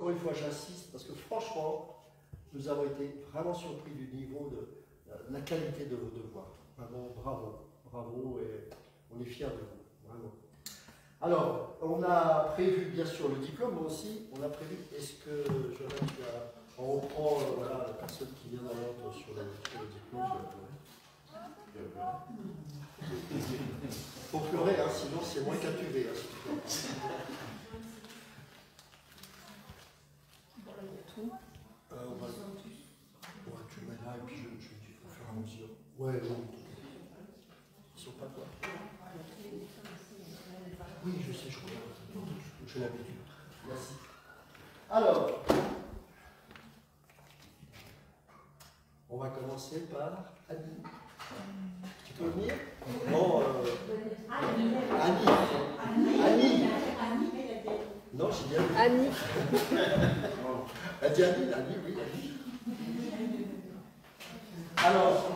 encore une fois, j'insiste, parce que franchement, nous avons été vraiment surpris du niveau de la qualité de vos devoirs. Vraiment, bravo, bravo, et on est fiers de vous, vraiment. Alors, on a prévu, bien sûr, le diplôme, mais aussi, on a prévu, est-ce que, Jonathan, tu as, on reprend voilà, la personne qui vient d'entendre sur le diplôme. Faut pleurer, hein, sinon c'est moins qu'à tuer. Hein, on va tu mets là et puis je dis au fur et à mesure. Ouais, non. Ils sont pas quoi. Oui, je sais, je crois. J'ai l'habitude. Merci. Alors, on va commencer par Annie. Tu peux venir? Non, Annie. Non, j'ai bien dit. Annie. Elle dit Annie, oui, Annie. Alors,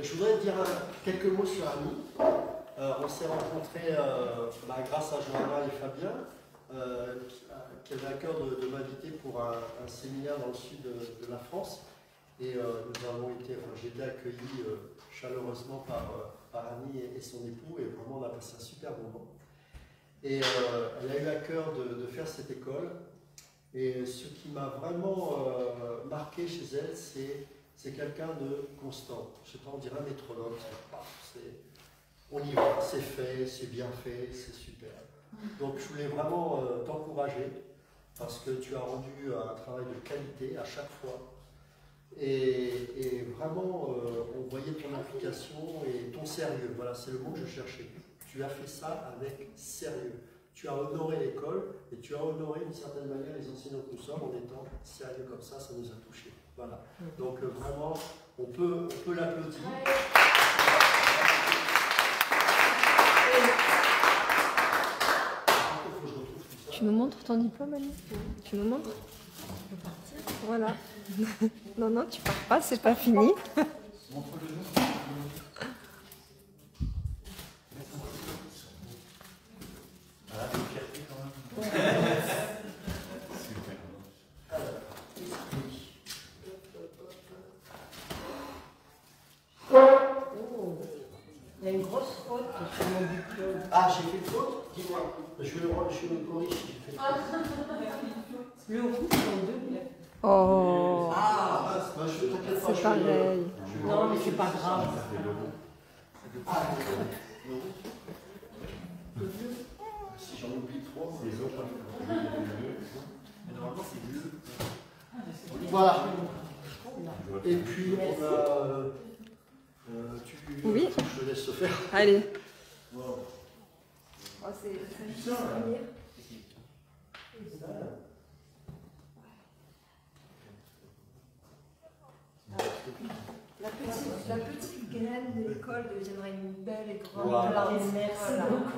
je voudrais dire quelques mots sur Annie. On s'est rencontrés grâce à Johanna et Fabien, qui avaient à cœur de m'inviter pour un séminaire dans le sud de la France. Et nous avons été, j'ai été accueilli chaleureusement par Annie et son époux, et vraiment on a passé un super moment. Et elle a eu à cœur de faire cette école. Et ce qui m'a vraiment marqué chez elle, c'est quelqu'un de constant. Je ne sais pas, on dirait un métronome. On y va, c'est fait, c'est bien fait, c'est super. Donc je voulais vraiment t'encourager, parce que tu as rendu un travail de qualité à chaque fois. Et vraiment, on voyait ton implication et ton sérieux. Voilà, c'est le mot que je cherchais. Tu as fait ça avec sérieux. Tu as honoré l'école et tu as honoré d'une certaine manière les enseignants que nous sommes en étant sérieux comme ça nous a touchés. Voilà. Donc vraiment, on peut l'applaudir. Tu me montres ton diplôme, Annie? Tu me montres? Je peux partir? Voilà. Non, non, tu pars pas, c'est pas fini. Il y a une grosse faute sur mon diplôme. Ah, j'ai fait une faute? Dis-moi. Je le corrige si j'ai fait une faute. Le rouge en deux. Oh, Ah, je t'inquiète pas. c'est pareil. Non, mais c'est pas grave. Ah, si j'en oublie trop, les autres. Normalement, c'est bleu. Voilà. Et puis, on a. Oui. Je te laisse se faire. Allez. Wow. Oh, c'est juste à lire. La petite graine de l'école deviendra une belle et grande Voilà. plante. Merci beaucoup.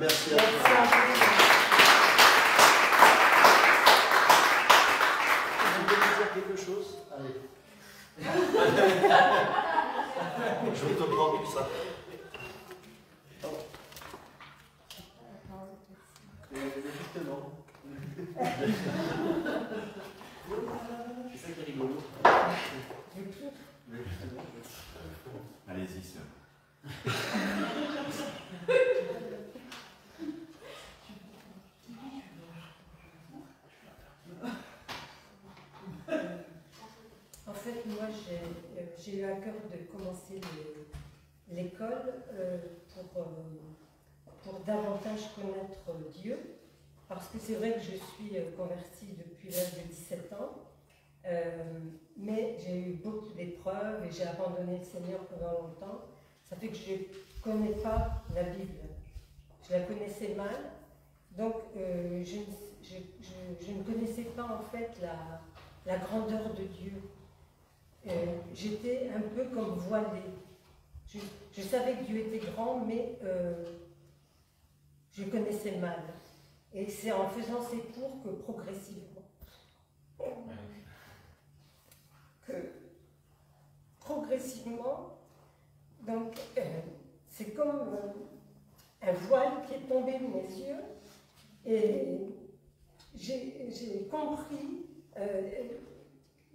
Merci à toi. Vous voulez dire quelque chose? Allez. Je vais te prendre tout ça. Justement. C'est ça qui est rigolo. Allez-y, sœur. En fait, moi, j'ai eu à cœur de commencer l'école pour davantage connaître Dieu, parce que c'est vrai que je suis convertie depuis l'âge de 17 ans, mais j'ai eu beaucoup d'épreuves et j'ai abandonné le Seigneur pendant longtemps. Ça fait que je ne connais pas la Bible. Je la connaissais mal, donc je ne connaissais pas en fait la grandeur de Dieu. J'étais un peu comme voilée. Je savais que Dieu était grand, mais je connaissais mal. Et c'est en faisant ces cours que progressivement, donc c'est comme un voile qui est tombé de mes yeux, et j'ai compris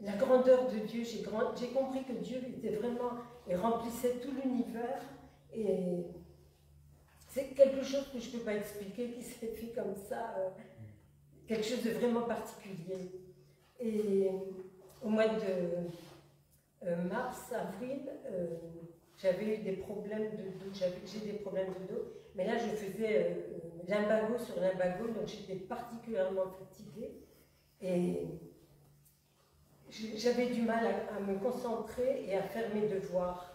la grandeur de Dieu. J'ai compris que Dieu était vraiment et remplissait tout l'univers. Et c'est quelque chose que je ne peux pas expliquer, qui s'est fait comme ça, quelque chose de vraiment particulier. Et au mois de mars, avril, j'avais eu des problèmes de dos, j'ai des problèmes de dos, mais là je faisais limbago sur limbago, donc j'étais particulièrement fatiguée et j'avais du mal à me concentrer et à faire mes devoirs.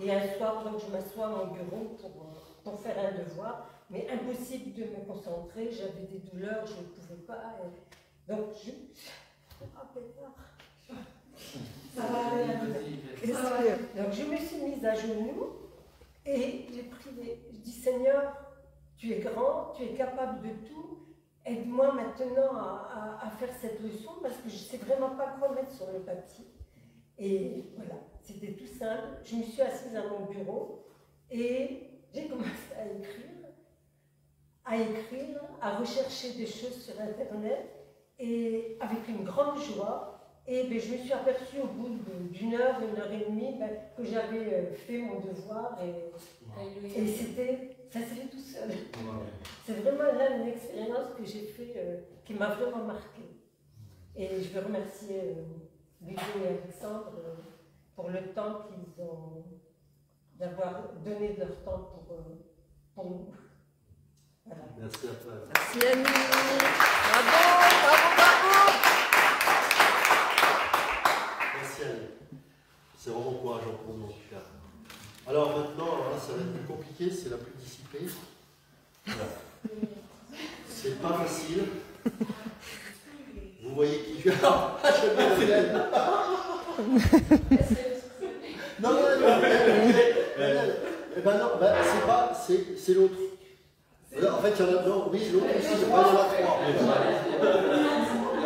Et un soir, donc, je m'assois à mon bureau pour faire un devoir, mais impossible de me concentrer, j'avais des douleurs, je ne pouvais pas. Donc ça va aller. Donc je me suis mise à genoux et j'ai prié. Je dis Seigneur, tu es grand, tu es capable de tout. Aide-moi maintenant à faire cette leçon parce que je ne sais vraiment pas quoi mettre sur le papier. Et voilà, c'était tout simple. Je me suis assise à mon bureau et j'ai commencé à écrire, à rechercher des choses sur Internet et avec une grande joie. Et ben, je me suis aperçue au bout d'une heure et demie que j'avais fait mon devoir et ça s'est fait tout seul. C'est vraiment là une expérience que j'ai fait qui m'a vraiment marqué. Et je veux remercier Ludo et Alexandre pour le temps qu'ils ont d'avoir donné leur temps pour nous. Voilà. Merci à toi. Merci Annie. Bravo. Merci Annie. C'est vraiment encourageant pour nous en tout cas. Alors maintenant, là, ça va être plus compliqué, c'est la plus dissipée. Voilà. C'est pas facile. Vous voyez qui je suis. Ah, je vais bien. Non, eh ben non, c'est pas, c'est l'autre. En fait, il y en a non, oui, l'autre aussi, il y en a trois.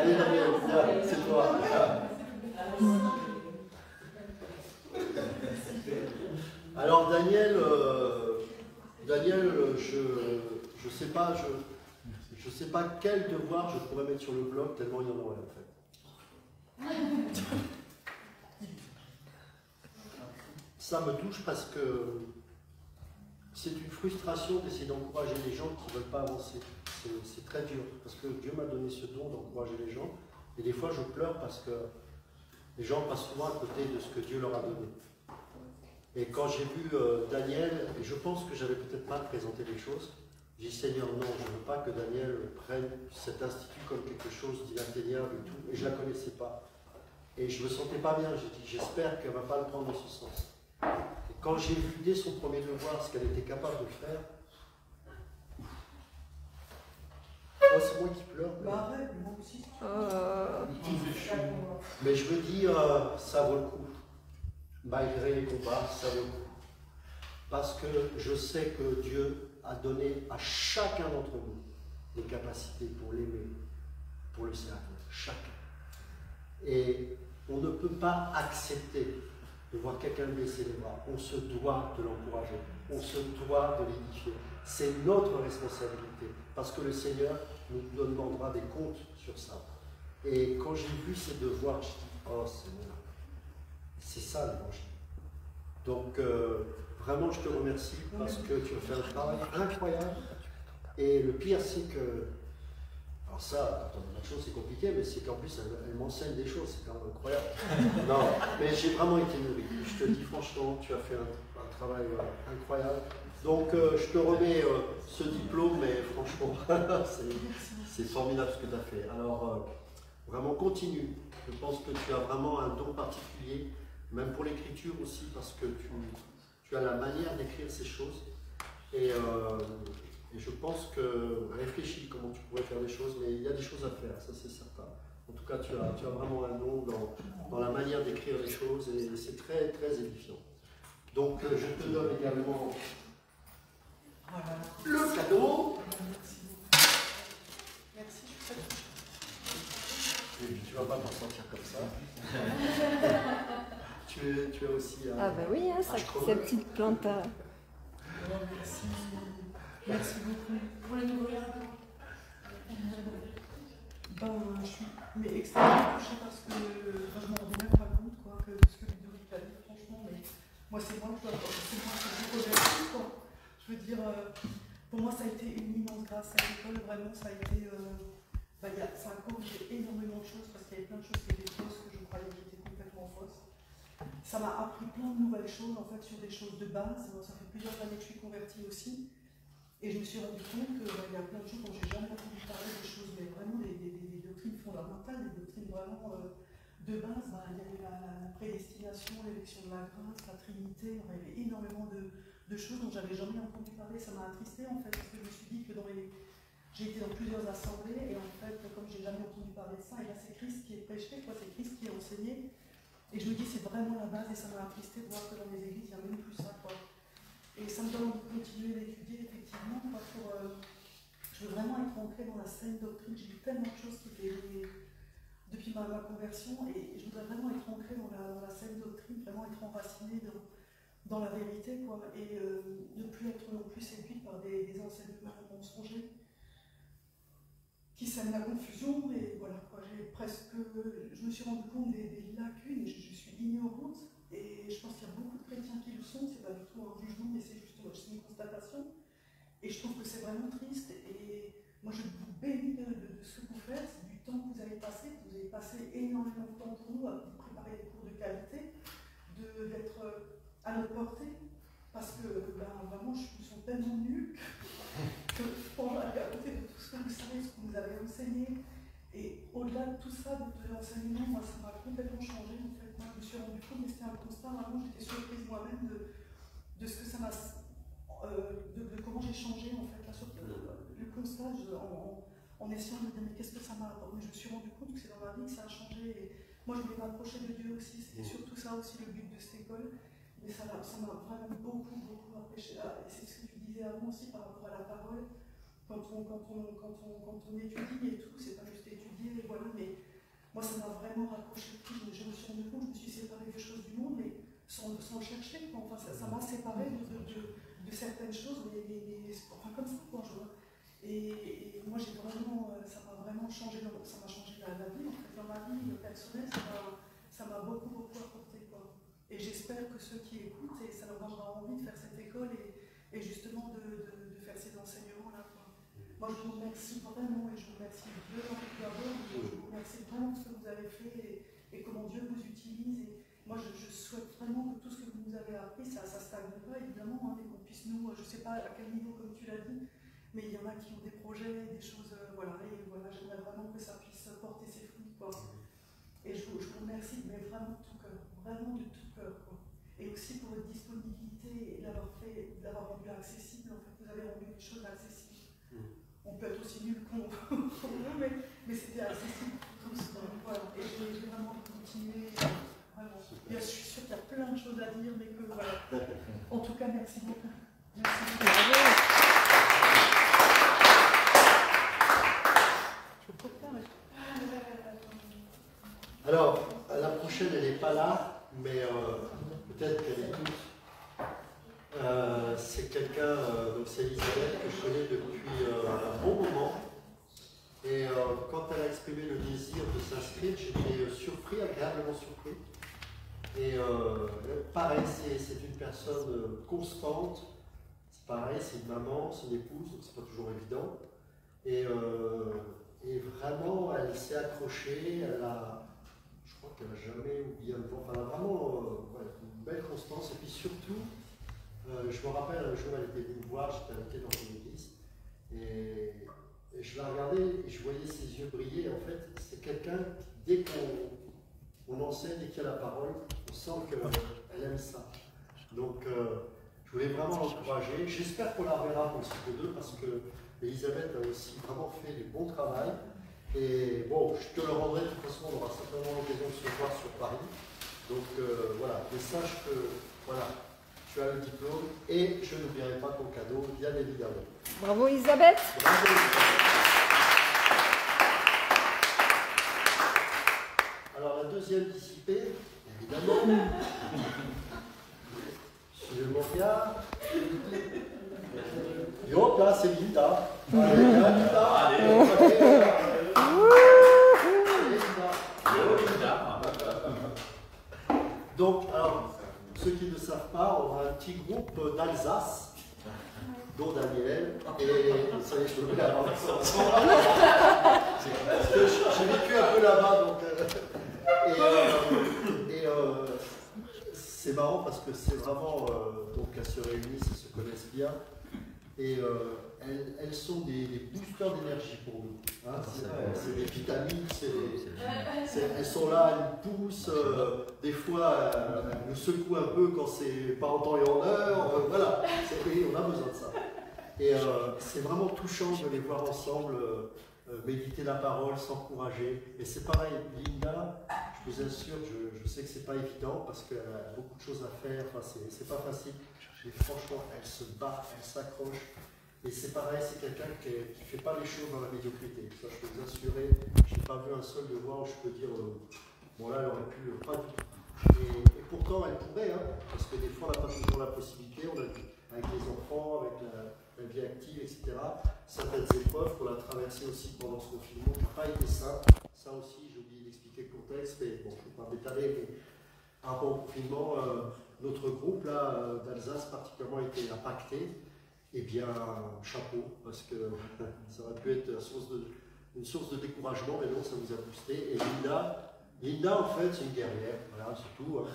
Allez, Daniel, c'est toi. Alors Daniel, je sais pas, je sais pas quel devoir je pourrais mettre sur le blog tellement il y en aurait en fait. Ça me touche parce que c'est une frustration d'essayer d'encourager les gens qui ne veulent pas avancer. C'est très dur parce que Dieu m'a donné ce don d'encourager les gens et des fois je pleure parce que les gens passent souvent à côté de ce que Dieu leur a donné. Et quand j'ai vu Daniel, et je pense que j'avais peut-être mal présenté les choses, j'ai dit Seigneur, non, je ne veux pas que Daniel prenne cet institut comme quelque chose d'inatteignable et tout, et je ne la connaissais pas. Et je ne me sentais pas bien, j'ai dit j'espère qu'elle ne va pas le prendre dans ce sens. Et quand j'ai vu dès son premier devoir ce qu'elle était capable de faire, oh, c'est moi qui pleure. Moi aussi. Mais je me dis, ça vaut le coup. Malgré les combats, ça vaut le coup. Parce que je sais que Dieu a donné à chacun d'entre nous des capacités pour l'aimer, pour le servir. Chacun. Et on ne peut pas accepter de voir quelqu'un baisser les bras. On se doit de l'encourager. On se doit de l'édifier. C'est notre responsabilité. Parce que le Seigneur nous demandera des comptes sur ça. Et quand j'ai vu ces devoirs, je dis, oh Seigneur, c'est ça l'évangile. Donc, vraiment, je te remercie parce que tu as fait un travail incroyable. Et le pire, c'est que. Alors, ça, la chose, c'est compliqué, mais c'est qu'en plus, elle m'enseigne des choses. C'est quand même incroyable. Non, mais j'ai vraiment été nourri. Je te dis franchement, tu as fait un travail incroyable. Donc, je te remets ce diplôme, mais franchement, c'est formidable ce que tu as fait. Alors, vraiment, continue. Je pense que tu as vraiment un don particulier. Même pour l'écriture aussi, parce que tu as la manière d'écrire ces choses. Et je pense que, réfléchis comment tu pourrais faire des choses, mais il y a des choses à faire, ça c'est certain. En tout cas, tu as vraiment un don dans la manière d'écrire les choses, et c'est très, très édifiant. Donc, je te donne également le cadeau. Merci. Et puis, tu ne vas pas t'en sortir comme ça. Tu as aussi Ah bah oui, hein, sa petite plante. Merci. Merci beaucoup. Pour le nouveau jardin. Je suis extrêmement touchée parce que je m'en rendais même pas compte quoi, que ce que Ludovic a dit, franchement, mais moi c'est moi qui remercie, quoi. Je veux dire, pour moi ça a été une immense grâce à l'école, vraiment ça a été, ça a corrigé énormément de choses parce qu'il y avait plein de choses qui étaient fausses que je croyais qui étaient complètement fausses. Ça m'a appris plein de nouvelles choses en fait sur des choses de base. Ça fait plusieurs années que je suis convertie aussi. Et je me suis rendu compte qu'il y a plein de choses dont j'ai jamais entendu parler, des choses, mais vraiment des doctrines fondamentales, des doctrines vraiment de base. Il y avait la prédestination, l'élection de la grâce, la Trinité, il y avait énormément de choses dont j'avais jamais entendu parler. Ça m'a attristé en fait, parce que je me suis dit que j'ai été dans plusieurs assemblées, et en fait, comme j'ai jamais entendu parler de ça, et là c'est Christ qui est prêché, c'est Christ qui est enseigné. Et je me dis c'est vraiment la base, et ça m'a attristé de voir que dans les églises, il n'y a même plus ça, quoi. Et ça me donne envie de continuer d'étudier, effectivement, quoi, je veux vraiment être ancrée dans la saine doctrine. J'ai vu tellement de choses qui étaient depuis ma conversion, et je voudrais vraiment être ancrée dans la saine doctrine, vraiment être enracinée dans la vérité, quoi, et ne plus être non plus séduite par des enseignements mensongers qui sèment la confusion. Et voilà, quoi, je me suis rendu compte des lacunes, et je suis ignorante. Et je pense qu'il y a beaucoup de chrétiens qui le sont, c'est pas du tout un jugement, mais c'est juste une constatation. Et je trouve que c'est vraiment triste. Et moi, je vous bénis de ce que vous faites, du temps que vous avez passé. Vous avez passé énormément de temps pour nous à préparer des cours de qualité, d'être à notre portée. Parce que vraiment, je me sens tellement nulle que je pense aller à côté de tout ce que vous savez, ce que vous avez enseigné. Et au-delà de tout ça, de l'enseignement, moi, ça m'a complètement changé. En fait, moi, je me suis rendu compte, mais c'était un constat, vraiment, j'étais surprise moi-même de ce que ça m'a, de comment j'ai changé, en fait, là, sur le constat, en essayant de me dire, mais qu'est-ce que ça m'a apporté. Mais je me suis rendu compte que c'est dans ma vie que ça a changé. Et moi, je voulais m'approcher de Dieu aussi, c'était surtout ça aussi le but de cette école. Mais ça m'a vraiment beaucoup empêché. Et c'est ce que tu disais avant aussi par rapport à la parole. Quand on étudie et tout, c'est pas juste étudier, et voilà, mais moi ça m'a vraiment rapproché de tout. Je me suis rendu compte, je me suis séparée des choses du monde, mais sans chercher, quoi. Enfin, ça m'a séparée de certaines choses, enfin comme ça, quoi, je vois. Et moi j'ai vraiment, ça m'a vraiment changé, ça m'a changé la vie, en fait, dans ma vie personnelle, ça m'a beaucoup apporté, quoi. Et j'espère que ceux qui écoutent, et ça leur donnera envie de faire cette école, et justement de faire ces enseignements-là, quoi. Moi, je vous remercie vraiment, et je vous remercie Dieu dans tout d'abord, je vous remercie vraiment de ce que vous avez fait et comment Dieu vous utilise. Et moi, je souhaite vraiment que tout ce que vous nous avez appris, ça ne stagne pas, évidemment, hein, mais qu'on puisse nous, je ne sais pas à quel niveau, comme tu l'as dit, mais il y en a qui ont des projets, des choses, voilà, et voilà, j'aimerais vraiment que ça puisse porter ses fruits, quoi. Et je vous remercie, mais vraiment de tout cœur, vraiment de tout cœur, quoi. Et aussi pour votre disponibilité et d'avoir rendu accessible, en fait, vous avez rendu les choses accessibles. On peut être aussi nul qu'on veut, mais c'était accessible pour tous. Voilà. Et j'ai vraiment continué. Vraiment. Je suis sûre qu'il y a plein de choses à dire, mais que voilà. En tout cas, merci beaucoup. Merci beaucoup. Alors, la prochaine, elle n'est pas là, mais peut-être qu'elle écoute. C'est quelqu'un, donc c'est Elisabeth, que je connais depuis un bon moment. Et quand elle a exprimé le désir de s'inscrire, j'étais surpris, agréablement surpris. Et pareil, c'est une personne constante. C'est pareil, c'est une maman, c'est une épouse, donc c'est pas toujours évident. Et vraiment, elle s'est accrochée, je crois qu'elle n'a jamais oublié un temps. Enfin, elle a vraiment une belle constance. Et puis surtout, je me rappelle un jour, elle était venue me voir, j'étais avec elle dans une église, et je la regardais et je voyais ses yeux briller. En fait, c'est quelqu'un qui, dès qu'on enseigne et qu'il y a la parole, on sent qu'elle aime ça. Donc, je voulais vraiment l'encourager. J'espère qu'on la reverra aussi tous deux, parce que Elisabeth a aussi vraiment fait du bon travail. Et bon, je te le rendrai, de toute façon, on aura certainement l'occasion de se voir sur Paris. Donc voilà, mais sache que voilà, tu as le diplôme et je n'oublierai pas ton cadeau, bien évidemment. Bravo Elisabeth. Bravo Elisabeth. Alors la deuxième dissipée, évidemment, sur le regard. Et hop là, c'est Linda. Allez, Linda. Allez, Donc, alors, ceux qui ne savent pas, on a un petit groupe d'Alsace, dont Daniel, et vous savez, je me mets à j'ai vécu un peu là-bas, donc. C'est marrant parce que c'est vraiment. Donc, elles se réunissent, elles se connaissent bien. Et elles sont des boosters d'énergie pour nous. Hein, c'est des vitamines, elles sont là, elles poussent. Des fois, elles nous secouent un peu quand c'est pas en temps et en heure. Voilà, on a besoin de ça. Et c'est vraiment touchant de les voir ensemble méditer la parole, s'encourager. Et c'est pareil, Linda, je vous assure, je sais que c'est pas évident parce qu'elle a beaucoup de choses à faire. Enfin, c'est pas facile. Mais franchement, elle se bat, elle s'accroche. Et c'est pareil, c'est quelqu'un qui ne fait pas les choses dans la médiocrité. Ça, je peux vous assurer, je n'ai pas vu un seul devoir où je peux dire, bon là, elle aurait pu, pas du tout. Et pourtant, elle pourrait, hein, parce que des fois, on n'a pas toujours la possibilité, on a vu, avec les enfants, avec la vie active, etc. Certaines épreuves qu'on a traversées aussi pendant ce confinement, qui n'ont pas été simples. Ça aussi, j'ai oublié d'expliquer le contexte, mais bon, je ne peux pas m'étaler, mais par rapport au confinement, notre groupe là d'Alsace particulièrement a été impacté. Eh bien, chapeau, parce que ça aurait pu être une source de découragement, mais non, ça nous a boosté. Et Linda en fait, c'est une guerrière, voilà, c'est tout. Hein.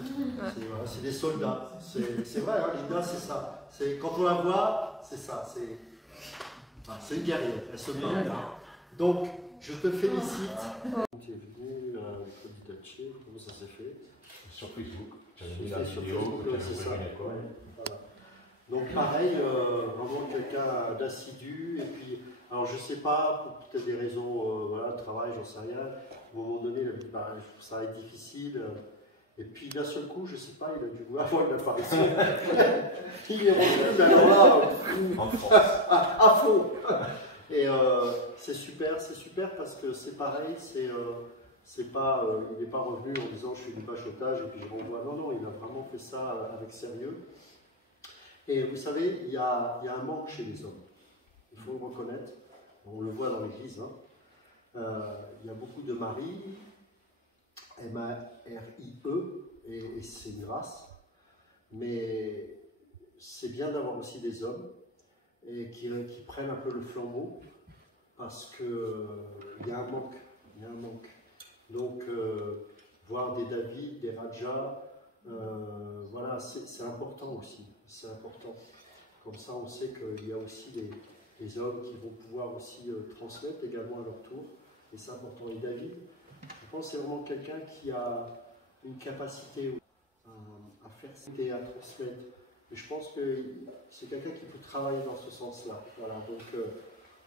C'est des soldats. C'est vrai, hein, Linda, c'est ça. Quand on la voit, c'est ça. C'est une guerrière, elle se bat. Donc, je te félicite. Tu es venu à Dutachet, comment ça s'est fait? Sur Facebook. J'avais mis la vidéo, c'est ça. Voilà. Donc pareil, vraiment quelqu'un d'assidu. Et puis, alors je sais pas, pour peut-être des raisons voilà, de travail, j'en sais rien. À un moment donné, je trouve ça va être difficile. Et puis d'un seul coup, je sais pas, il a dû voir une apparition. Il est revenu, mais alors là, à fond. Et c'est super parce que c'est pareil, c'est pas, il n'est pas revenu en disant je fais du bachotage et puis je renvoie. Non, non, il a vraiment fait ça avec sérieux. Et vous savez, il y a un manque chez les hommes. Il faut le reconnaître. On le voit dans l'Église. Hein. Il y a beaucoup de maris, M-A-R-I-E, et c'est une grâce. Mais c'est bien d'avoir aussi des hommes et qui prennent un peu le flambeau parce qu'il y a un manque. Il y a un manque. Donc, voir des David, des Raja, voilà, c'est important aussi. C'est important. Comme ça, on sait qu'il y a aussi des hommes qui vont pouvoir aussi transmettre également à leur tour. Et c'est important. Et David, je pense que c'est vraiment quelqu'un qui a une capacité à faire et à transmettre. Et je pense que c'est quelqu'un qui peut travailler dans ce sens-là. Voilà. Donc,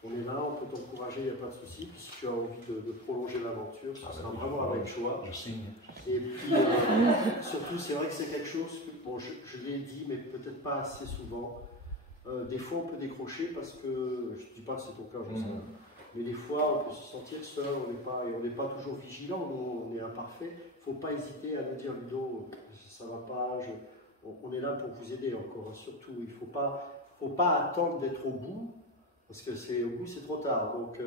on est là, on peut t'encourager, il n'y a pas de souci. Puis si tu as envie de prolonger l'aventure, ce sera vraiment avec choix. Je signe. Et puis, surtout, c'est vrai que c'est quelque chose que, bon, je l'ai dit, mais peut-être pas assez souvent. Des fois, on peut décrocher parce que, je ne dis pas que c'est ton cas, j'en sais rien. Mais des fois, on peut se sentir seul, on n'est pas toujours vigilant, on est imparfait. Il ne faut pas hésiter à nous dire, Ludo, ça ne va pas, on est là pour vous aider encore. Surtout, il ne faut pas attendre d'être au bout, parce que au bout, c'est trop tard. Donc,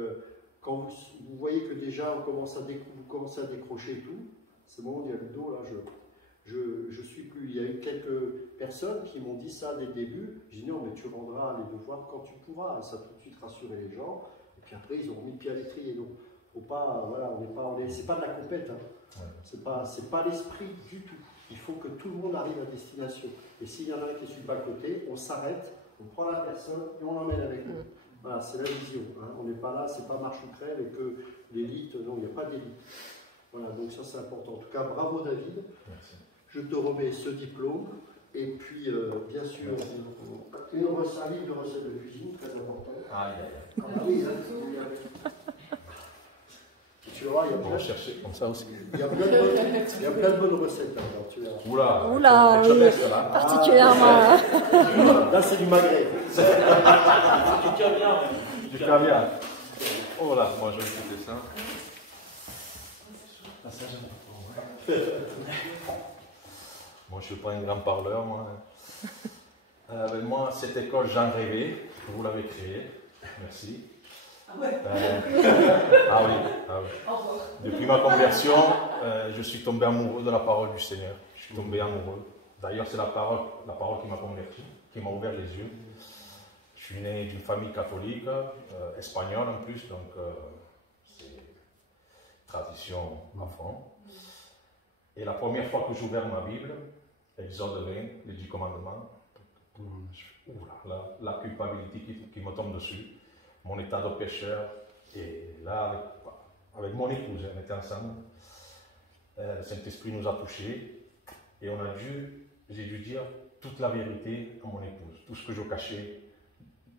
quand vous voyez que déjà, vous commencez à décrocher et tout, c'est bon, on dit à Ludo, là, je suis plus. Il y a eu quelques personnes qui m'ont dit ça dès le début. J'ai dit non, mais tu rendras les devoirs quand tu pourras. Et ça a tout de suite rassuré les gens. Et puis après, ils ont mis le pied à l'étrier. Donc, faut pas, voilà, c'est pas de la compète. Hein. Ouais. C'est pas l'esprit du tout. Il faut que tout le monde arrive à destination. Et s'il y en a un qui est sur le bas-côté, on s'arrête, on prend la personne et on l'emmène avec nous. Voilà, c'est la vision. Hein. On n'est pas là, c'est pas marche ou crève et que l'élite, non, il n'y a pas d'élite. Voilà, donc ça c'est important. En tout cas, bravo David. Merci. Je te remets ce diplôme. Et puis, bien sûr, un livre de recettes de cuisine, très important. Ah, oui, hein. Tu verras, il y a plein, chercher comme ça aussi. Il y a plein de bonnes recettes. Alors, tu verras. Oula, oui, particulièrement. Là, c'est du magret. Du caviar. Du caviar. Oh là, moi je vais écouter ça. Ah, ça j'aime pas. Moi je ne suis pas un grand parleur. Moi, cette école, j'en rêvais. Vous l'avez créée. Merci. Ah ouais. Ah oui. Depuis ma conversion, je suis tombé amoureux de la parole du Seigneur. Je je suis tombé amoureux. D'ailleurs, c'est la parole qui m'a converti, qui m'a ouvert les yeux. Je suis né d'une famille catholique, espagnole en plus, donc c'est tradition à fond. Et la première fois que j'ai ouvert ma Bible, Exode 20, les 10 commandements, la culpabilité qui me tombe dessus, mon état de pécheur, et là, avec mon épouse, on était ensemble, le Saint-Esprit nous a touchés, et j'ai dû dire toute la vérité à mon épouse, tout ce que je cachais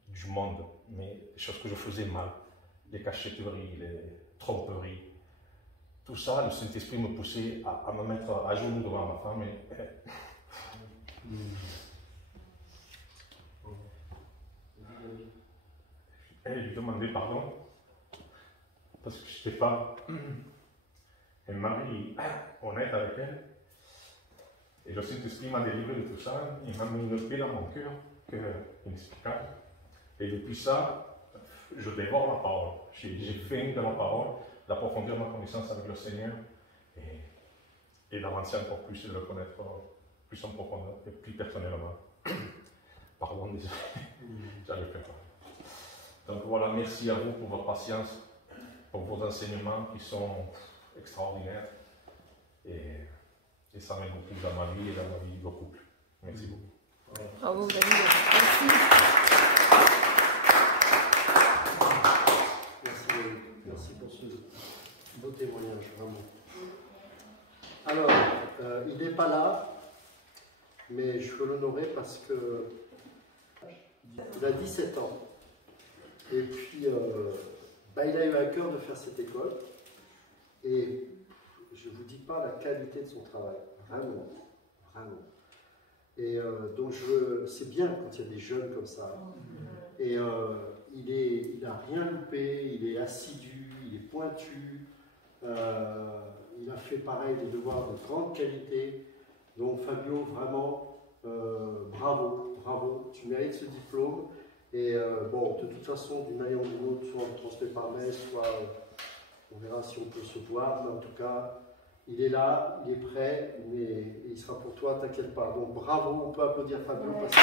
du monde, mais les choses que je faisais mal, les cachotteries, les tromperies, tout ça, le Saint-Esprit me poussait à me mettre à genoux devant ma femme et lui demander pardon, parce que je n'étais pas un mari honnête avec elle. Et le Saint-Esprit m'a délivré de tout ça, il m'a mis une paix dans mon cœur, inexplicable. Et depuis ça, je dévore la parole. J'ai faim de la parole, d'approfondir ma connaissance avec le Seigneur et d'avancer encore plus et de le connaître plus en profondeur et plus personnellement. Pardon, désolé, j'avais fait pas. Donc voilà, merci à vous pour votre patience, pour vos enseignements qui sont extraordinaires. Et ça m'aide beaucoup dans ma vie et dans ma vie de couple. Merci beaucoup. Bravo, David. Merci. Merci pour ce beau témoignage, vraiment. Alors, il n'est pas là, mais je veux l'honorer parce que il a 17 ans. Et puis, il a eu à cœur de faire cette école. Et je ne vous dis pas la qualité de son travail, vraiment, vraiment. Et donc, c'est bien quand il y a des jeunes comme ça. Et il n'a rien loupé, il est assidu, il est pointu. Il a fait pareil des devoirs de grande qualité. Donc, Fabio, vraiment, bravo, bravo, tu mérites ce diplôme. Et bon, de toute façon, d'une manière ou d'une autre, soit on le transmet par mail, soit on verra si on peut se voir. Mais en tout cas, il est là, il est prêt, mais il sera pour toi, t'inquiète pas. Donc bravo, on peut applaudir Fabio. Parce que...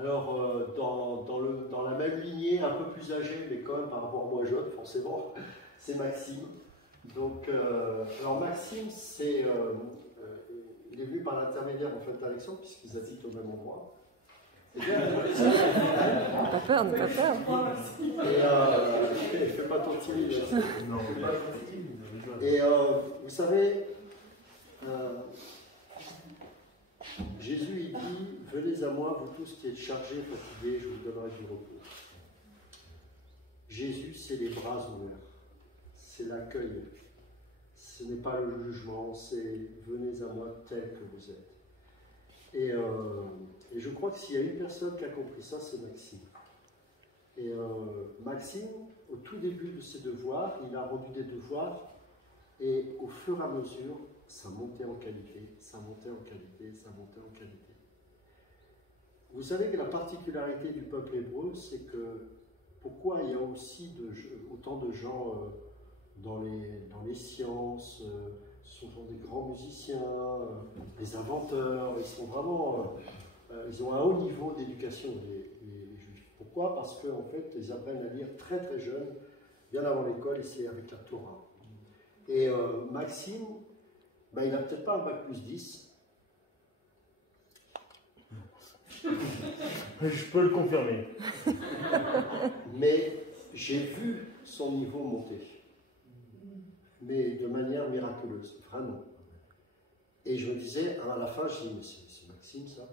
Alors, dans la même lignée, un peu plus âgé, mais quand même par rapport à moi jeune, forcément, c'est Maxime. Donc, alors Maxime, il est venu par l'intermédiaire en fait d'Alexandre, puisqu'ils habitent au même endroit. C'est bien. N'aie pas peur, n'aie pas peur. Et fais pas ton timide. Non, pas timide. Et vous savez, Jésus il dit, venez à moi, vous tous qui êtes chargés, fatigués, je vous donnerai du repos. Jésus, c'est les bras ouverts, c'est l'accueil. Ce n'est pas le jugement, c'est venez à moi tel que vous êtes. Et je crois que s'il y a une personne qui a compris ça, c'est Maxime. Et Maxime, au tout début de ses devoirs, il a rendu des devoirs, et au fur et à mesure, ça montait en qualité, ça montait en qualité, ça montait en qualité. Vous savez que la particularité du peuple hébreu, c'est que pourquoi il y a aussi autant de gens dans les sciences, ce sont des grands musiciens, des inventeurs, ils sont vraiment, ils ont un haut niveau d'éducation, les Juifs. Pourquoi? Parce qu'en fait, ils apprennent à lire très très jeunes, bien avant l'école, et c'est avec la Torah. Et Maxime, il n'a peut-être pas un bac plus 10. Je peux le confirmer. Mais j'ai vu son niveau monter. Mais de manière miraculeuse, vraiment. Et je me disais, à la fin, je dis, mais c'est Maxime ça.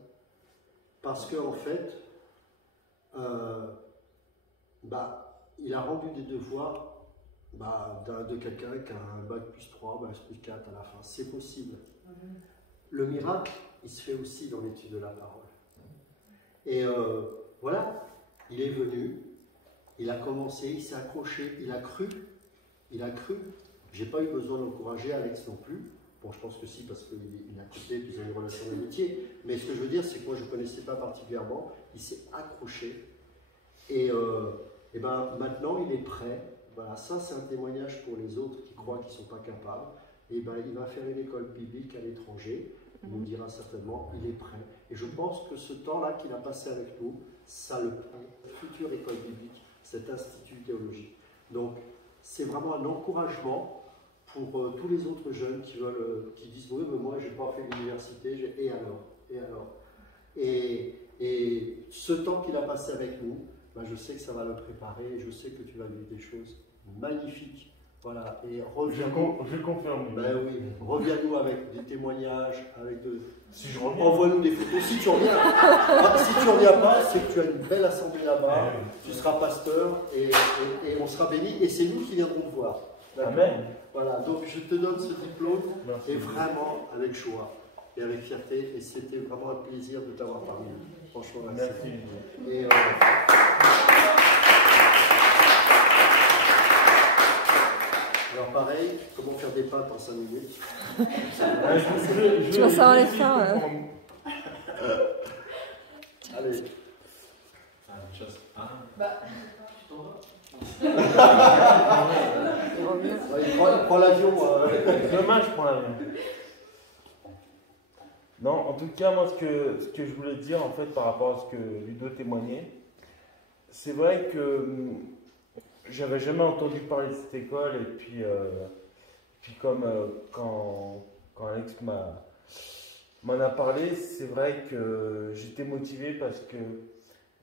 Parce qu'en fait, il a rendu des devoirs de quelqu'un qui a un bac plus 3, bac plus 4 à la fin. C'est possible. Le miracle, il se fait aussi dans l'étude de la parole. Et voilà, il est venu, il a commencé, il s'est accroché, il a cru. J'ai pas eu besoin d'encourager Alex non plus. Bon, je pense que si, parce qu'il a quitté, puis ils ont une relation d'amitié. Mais ce que je veux dire, c'est que moi, je ne connaissais pas particulièrement. Il s'est accroché. Et maintenant, il est prêt Voilà, ça c'est un témoignage pour les autres qui croient qu'ils ne sont pas capables. Et ben, il va faire une école biblique à l'étranger. Il nous dira certainement, il est prêt. Et je pense que ce temps-là qu'il a passé avec nous, ça le prend. Future école biblique, cet institut théologique. Donc, c'est vraiment un encouragement pour tous les autres jeunes qui disent oui, mais moi, je n'ai pas fait l'université, et alors? Et alors? Et ce temps qu'il a passé avec nous, ben, je sais que ça va le préparer, et je sais que tu vas vivre des choses magnifiques. Voilà, et Je confirme. ben oui, reviens-nous avec des témoignages, Si je reviens. envoie-nous des photos. Si tu reviens, si tu reviens pas, c'est que tu as une belle assemblée là-bas, tu seras pasteur et on sera béni, et c'est nous qui viendrons te voir. Amen. Voilà, donc je te donne ce diplôme, Merci. et vraiment avec joie et avec fierté, et c'était vraiment un plaisir de t'avoir parmi nous. Franchement, merci. Merci. Et, alors pareil, comment faire des pâtes en 5 minutes? Tu vas savoir les faire. Allez. Il prend l'avion. Dommage, je prends l'avion. Non, en tout cas, moi, ce que je voulais dire, en fait, par rapport à ce que Ludo témoignait, c'est vrai que j'avais jamais entendu parler de cette école, et puis comme quand Alex m'en a parlé, c'est vrai que j'étais motivé parce que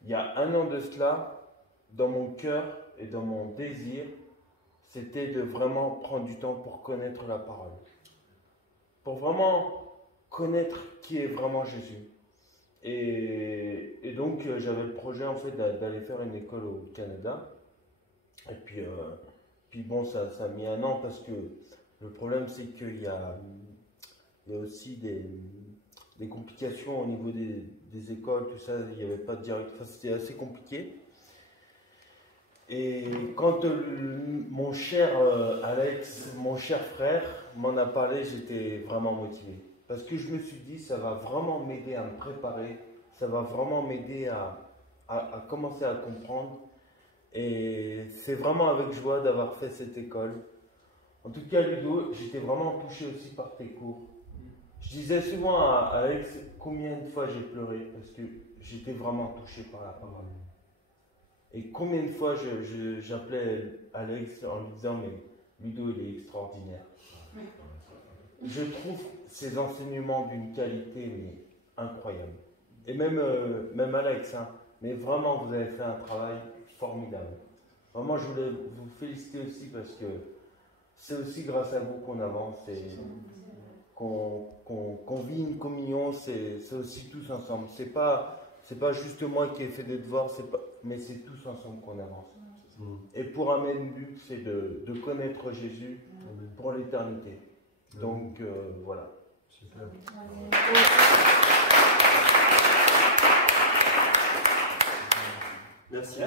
il y a 1 an de cela, dans mon cœur et dans mon désir, c'était de vraiment prendre du temps pour connaître la parole. Pour vraiment connaître qui est vraiment Jésus. Et donc j'avais le projet en fait d'aller faire une école au Canada. Et puis bon, ça a mis 1 an parce que le problème c'est qu'il y a aussi des complications au niveau des écoles, tout ça, il n'y avait pas de direct, enfin, c'était assez compliqué. Et quand mon cher Alex, mon cher frère m'en a parlé, j'étais vraiment motivé. Parce que je me suis dit, ça va vraiment m'aider à me préparer, ça va vraiment m'aider à commencer à comprendre. Et c'est vraiment avec joie d'avoir fait cette école. En tout cas, Ludo, j'étais vraiment touché aussi par tes cours. Je disais souvent à Alex combien de fois j'ai pleuré parce que j'étais vraiment touché par la parole. Et combien de fois j'appelais Alex en lui disant mais Ludo il est extraordinaire. Je trouve ses enseignements d'une qualité mais incroyable. Et même Alex, hein, mais vraiment vous avez fait un travail formidable. Vraiment je voulais vous féliciter aussi parce que c'est aussi grâce à vous qu'on avance et qu'on vit une communion, c'est aussi tous ensemble. C'est pas juste moi qui ai fait des devoirs, mais c'est tous ensemble qu'on avance. Et pour un même but, c'est de connaître Jésus pour l'éternité. Donc voilà. Super. Merci.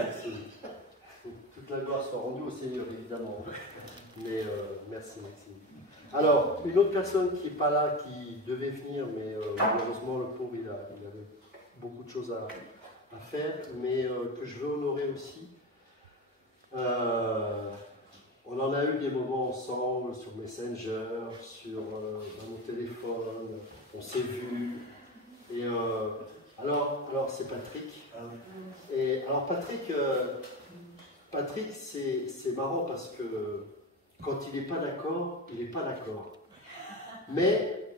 Toute la gloire soit rendue au Seigneur, évidemment. Mais merci. Alors, une autre personne qui n'est pas là, qui devait venir, mais malheureusement, le pauvre, il avait beaucoup de choses à faire, mais que je veux honorer aussi. On en a eu des moments ensemble sur Messenger, sur mon téléphone, on s'est vus. Et alors c'est Patrick. Et alors Patrick, c'est marrant parce que quand il n'est pas d'accord, il n'est pas d'accord. Mais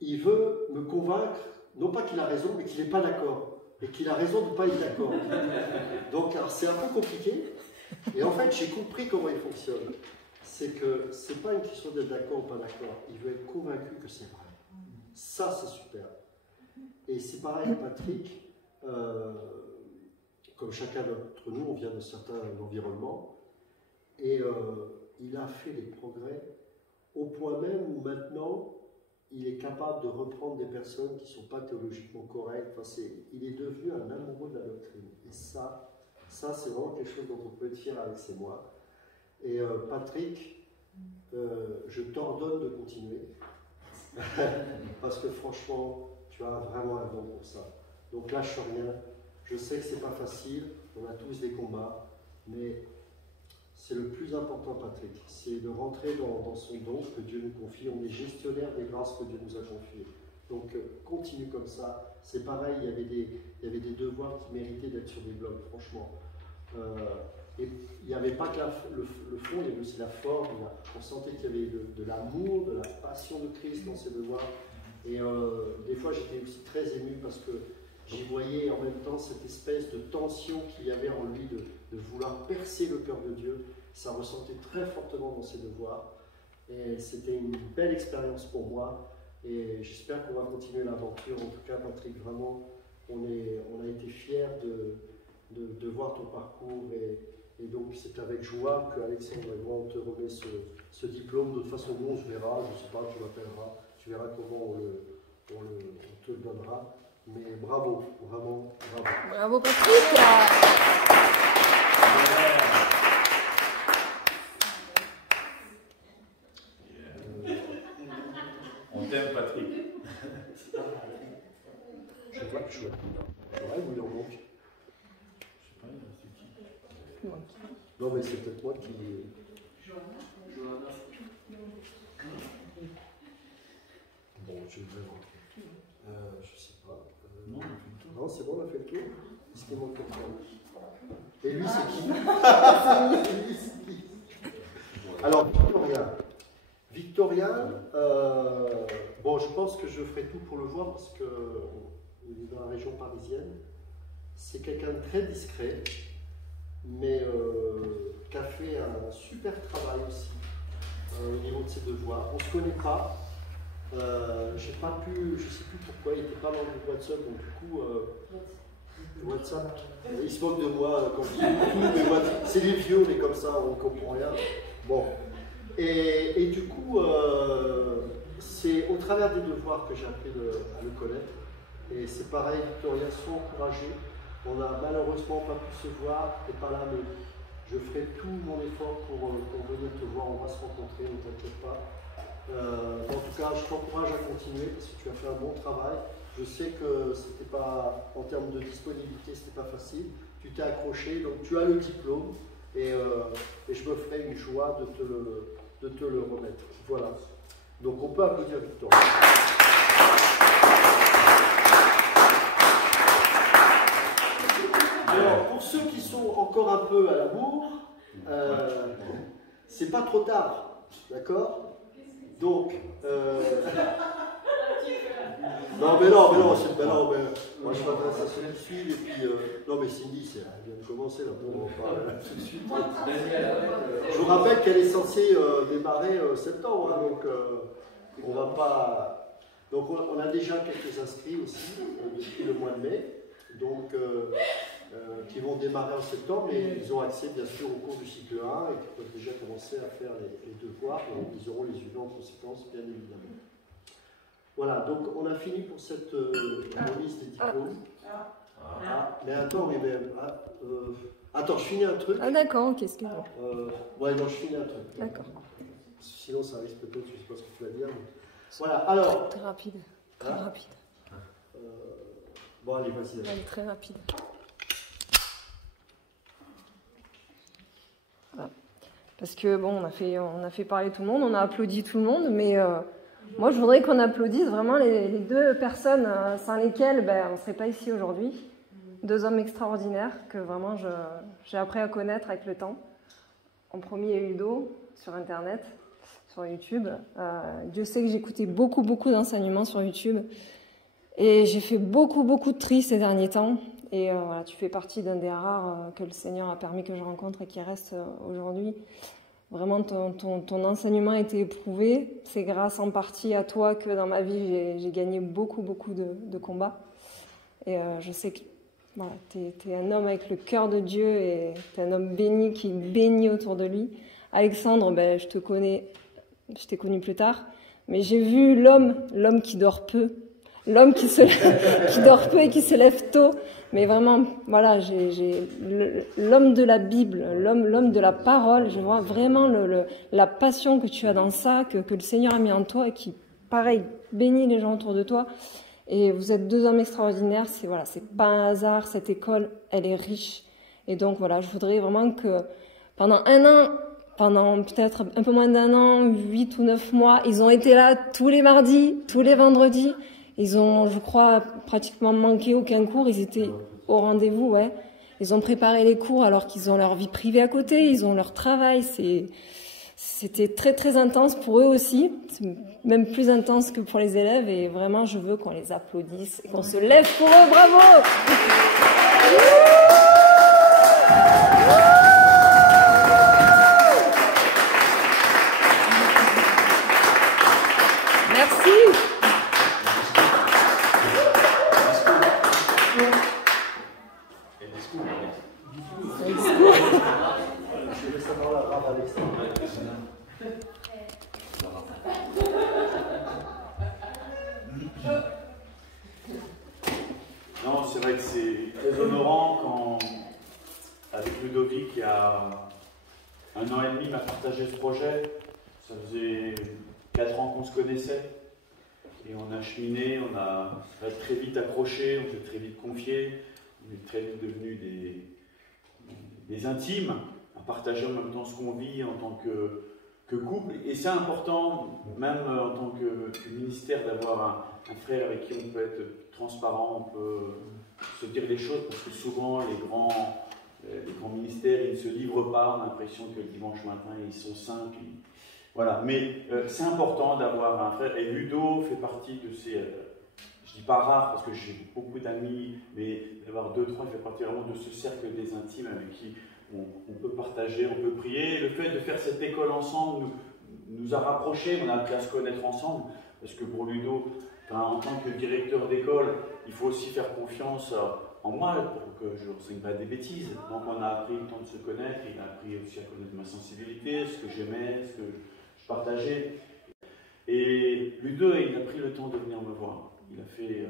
il veut me convaincre, non pas qu'il a raison, mais qu'il n'est pas d'accord. Et qu'il a raison de ne pas être d'accord. Donc, alors, c'est un peu compliqué. Et en fait, j'ai compris comment il fonctionne. C'est que ce n'est pas une question d'être d'accord ou pas d'accord. Il veut être convaincu que c'est vrai. Ça, c'est super. Et c'est pareil, Patrick, comme chacun d'entre nous, on vient de certains environnements. Et il a fait des progrès au point même où maintenant, il est capable de reprendre des personnes qui ne sont pas théologiquement correctes. Enfin, il est devenu un amoureux de la doctrine. Et ça c'est vraiment quelque chose dont on peut être fier avec ses moi. Et Patrick, je t'ordonne de continuer. Parce que franchement, tu as vraiment un don pour ça. Donc lâche rien. Je sais que ce n'est pas facile. On a tous des combats. Mais c'est le plus important, Patrick. C'est de rentrer dans son don que Dieu nous confie. On est gestionnaire des grâces que Dieu nous a confiées. Donc, continue comme ça. C'est pareil, il y avait des devoirs qui méritaient d'être sur des blogs, franchement. Et il n'y avait pas que le fond, il y avait aussi la forme. On sentait qu'il y avait de l'amour, de la passion de Christ dans ces devoirs. Et des fois, j'étais aussi très ému parce que j'y voyais en même temps cette espèce de tension qu'il y avait en lui de vouloir percer le cœur de Dieu. Ça ressentait très fortement dans ses devoirs. Et c'était une belle expérience pour moi. Et j'espère qu'on va continuer l'aventure. En tout cas, Patrick, vraiment, on a été fiers de voir ton parcours. Et donc, c'est avec joie que Alexandre et moi, on te remet ce diplôme. De toute façon, nous, on se verra. Je ne sais pas, tu m'appelleras. Tu verras comment on te le donnera. Mais bravo, vraiment, bravo. Bravo Patrick. On t'aime, Patrick. Je vois que je suis ouais, où il en manque. Je sais pas, c'est qui? Non, mais c'est peut-être moi qui. Bon, je vais voir. Je sais pas. Non, c'est bon, on a fait le tour. Est-ce qu'il manque quelqu'un? Et lui, c'est qui? Et lui, c'est qui? Alors, Victorien, bon, je pense que je ferai tout pour le voir parce qu'il est dans la région parisienne. C'est quelqu'un de très discret, mais qui a fait un super travail aussi au niveau de ses devoirs. On ne se connaît pas. J'ai pas pu, je sais plus pourquoi, il n'était pas dans le WhatsApp, donc du coup, WhatsApp, il se moque de moi quand je dis tout, mais c'est les vieux, on est comme ça, on ne comprend rien. Bon, et du coup, c'est au travers des devoirs que j'ai appris à le connaître. Et c'est pareil, Victoria, sois encouragé. On n'a malheureusement pas pu se voir, t'es pas là, mais je ferai tout mon effort pour venir te voir, on va se rencontrer, ne t'inquiète pas. En tout cas, je t'encourage à continuer parce que tu as fait un bon travail. Je sais que c'était pas, en termes de disponibilité, c'était pas facile. Tu t'es accroché, donc tu as le diplôme et je me ferai une joie de te le remettre. Voilà. Donc on peut applaudir Victoria. Alors, pour ceux qui sont encore un peu à la bourre, c'est pas trop tard, d'accord? Donc, non, mais moi je m'adresse à ceux qui suivent, et puis, non mais Cindy, elle vient de commencer, là, on en parle tout de suite. Je vous rappelle qu'elle est censée démarrer septembre, hein, donc on va pas... Donc on a déjà quelques inscrits aussi, depuis le mois de mai, donc qui vont démarrer en septembre, mais ils ont accès bien sûr au cours du cycle 1 et qui peuvent déjà commencer à faire les devoirs, et ils auront les unions en conséquence, bien évidemment. Voilà, donc on a fini pour cette remise des diplômes. Mais attends, attends, je finis un truc. Ah d'accord, ok, excuse-moi. Ouais, non, je finis un truc. D'accord. Sinon, ça risque peut-être, je ne sais pas ce que tu vas dire. Mais... Voilà, alors. Très rapide. Très rapide. Bon, allez, vas-y. Allez, très rapide. Voilà. Parce que bon, on a fait parler tout le monde, on a applaudi tout le monde, mais moi je voudrais qu'on applaudisse vraiment les deux personnes sans lesquelles on ne serait pas ici aujourd'hui. Deux hommes extraordinaires que vraiment j'ai appris à connaître avec le temps. En premier, Udo, sur Internet, sur YouTube. Dieu sait que j'écoutais beaucoup d'enseignements sur YouTube. Et j'ai fait beaucoup de tri ces derniers temps. Et voilà, tu fais partie d'un des rares que le Seigneur a permis que je rencontre et qui reste aujourd'hui. Vraiment, ton enseignement a été éprouvé. C'est grâce en partie à toi que dans ma vie, j'ai gagné beaucoup de combats. Et je sais que voilà, tu es un homme avec le cœur de Dieu et tu es un homme béni qui bénit autour de lui. Alexandre, je t'ai connu plus tard, mais j'ai vu l'homme qui dort peu, l'homme qui dort peu et qui se lève tôt. Mais vraiment, voilà, j'ai l'homme de la Bible, l'homme de la parole. Je vois vraiment la passion que tu as dans ça, que le Seigneur a mis en toi et qui, pareil, bénit les gens autour de toi. Et vous êtes deux hommes extraordinaires. C'est pas un hasard. Cette école, elle est riche. Et donc voilà, je voudrais vraiment que pendant un an, pendant peut-être un peu moins d'un an, 8 ou 9 mois, ils ont été là tous les mardis, tous les vendredis. Ils ont, je crois, pratiquement manqué aucun cours. Ils étaient au rendez-vous, ouais. Ils ont préparé les cours alors qu'ils ont leur vie privée à côté, ils ont leur travail. C'était très très intense pour eux aussi, même plus intense que pour les élèves. Et vraiment, je veux qu'on les applaudisse et qu'on se lève pour eux. Bravo! Merci. Je vais savoir la rave avec ça. Non, c'est vrai que c'est très honorant quand, avec Ludovic, il y a 1 an et demi, m'a partagé ce projet. Ça faisait 4 ans qu'on se connaissait. Et on a cheminé, on a très vite accroché, on s'est très vite confié, on est très vite devenus des intimes, à partager en même temps ce qu'on vit en tant que couple. Et c'est important, même en tant que ministère, d'avoir un frère avec qui on peut être transparent, on peut se dire les choses, parce que souvent les grands ministères, ils ne se livrent pas, on a l'impression que le dimanche matin, ils sont simples. Voilà, mais c'est important d'avoir un frère, et Ludo fait partie de ces, je dis pas rares parce que j'ai beaucoup d'amis, mais d'avoir 2, 3, il fait partie vraiment de ce cercle des intimes avec qui on peut partager, on peut prier. Et le fait de faire cette école ensemble nous a rapprochés, on a appris à se connaître ensemble, parce que pour Ludo, en tant que directeur d'école, il faut aussi faire confiance en moi pour que je ne renseigne pas des bêtises. Donc on a appris le temps de se connaître, il a appris aussi à connaître ma sensibilité, ce que j'aimais, ce que je partageais. Et Ludo, il a pris le temps de venir me voir. Il a fait,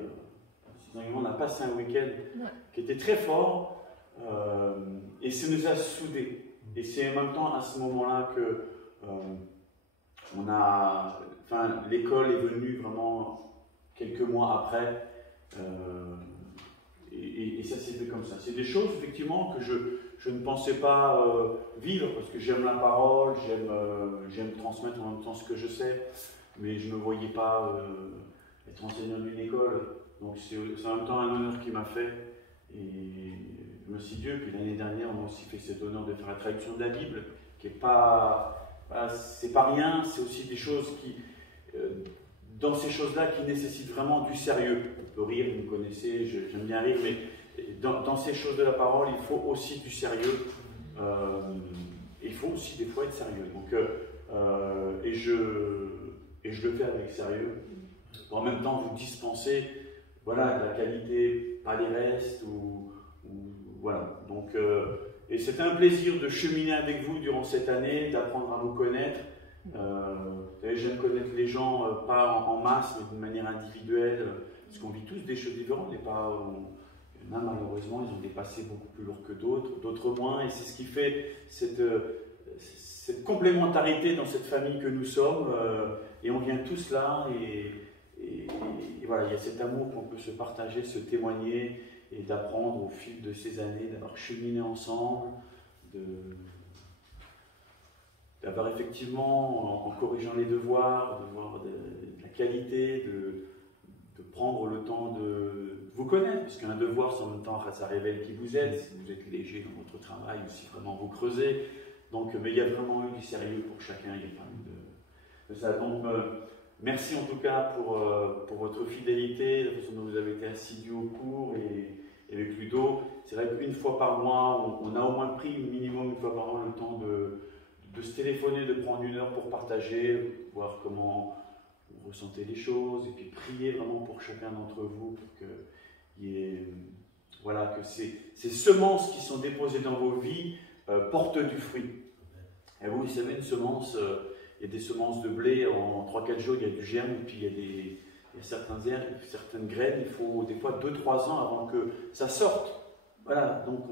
on a passé un week-end qui était très fort, et ça nous a soudés. Et c'est en même temps à ce moment-là que l'école est venue vraiment quelques mois après, et ça s'est fait comme ça. C'est des choses effectivement que je ne pensais pas vivre, parce que j'aime la parole, j'aime transmettre en même temps ce que je sais, mais je ne me voyais pas être enseignant d'une école. Donc c'est en même temps un honneur qui m'a fait, et merci Dieu. Puis l'année dernière, on a aussi fait cet honneur de faire la traduction de la Bible, qui n'est pas, c'est pas rien, c'est aussi des choses qui, dans ces choses-là, qui nécessitent vraiment du sérieux. On peut rire, vous me connaissez, j'aime bien rire, mais dans ces choses de la parole, il faut aussi du sérieux. Il faut aussi des fois être sérieux. Donc, et je le fais avec sérieux. En même temps, vous dispensez, voilà, de la qualité, pas les restes, voilà. Donc, et c'était un plaisir de cheminer avec vous durant cette année, d'apprendre à vous connaître. J'aime connaître les gens, pas en masse, mais d'une manière individuelle, parce qu'on vit tous des choses différentes. Il y en a, malheureusement, ils ont des passés beaucoup plus lourds que d'autres, d'autres moins, et c'est ce qui fait cette complémentarité dans cette famille que nous sommes, et on vient tous là, et voilà, il y a cet amour qu'on peut se partager, se témoigner, et d'apprendre au fil de ces années, d'avoir cheminé ensemble, d'avoir effectivement, en corrigeant les devoirs, de voir de la qualité, de prendre le temps de vous connaître, parce qu'un devoir, en même temps, ça révèle qui vous êtes, si vous êtes léger dans votre travail, ou si vraiment vous creusez. Donc, mais il y a vraiment eu du sérieux pour chacun, il n'y a pas eu de ça. Donc, merci en tout cas pour votre fidélité, la façon dont vous avez été assidus au cours, et avec Ludo. C'est vrai qu'une fois par mois, on a au moins pris minimum une fois par mois le temps de se téléphoner, de prendre 1 heure pour partager, voir comment vous ressentez les choses, et puis prier vraiment pour chacun d'entre vous, pour que ces semences qui sont déposées dans vos vies portent du fruit. Et vous savez, une semence, il y a des semences de blé, en 3-4 jours, il y a du germe, et puis il y a certaines graines, il faut des fois 2-3 ans avant que ça sorte. Voilà, donc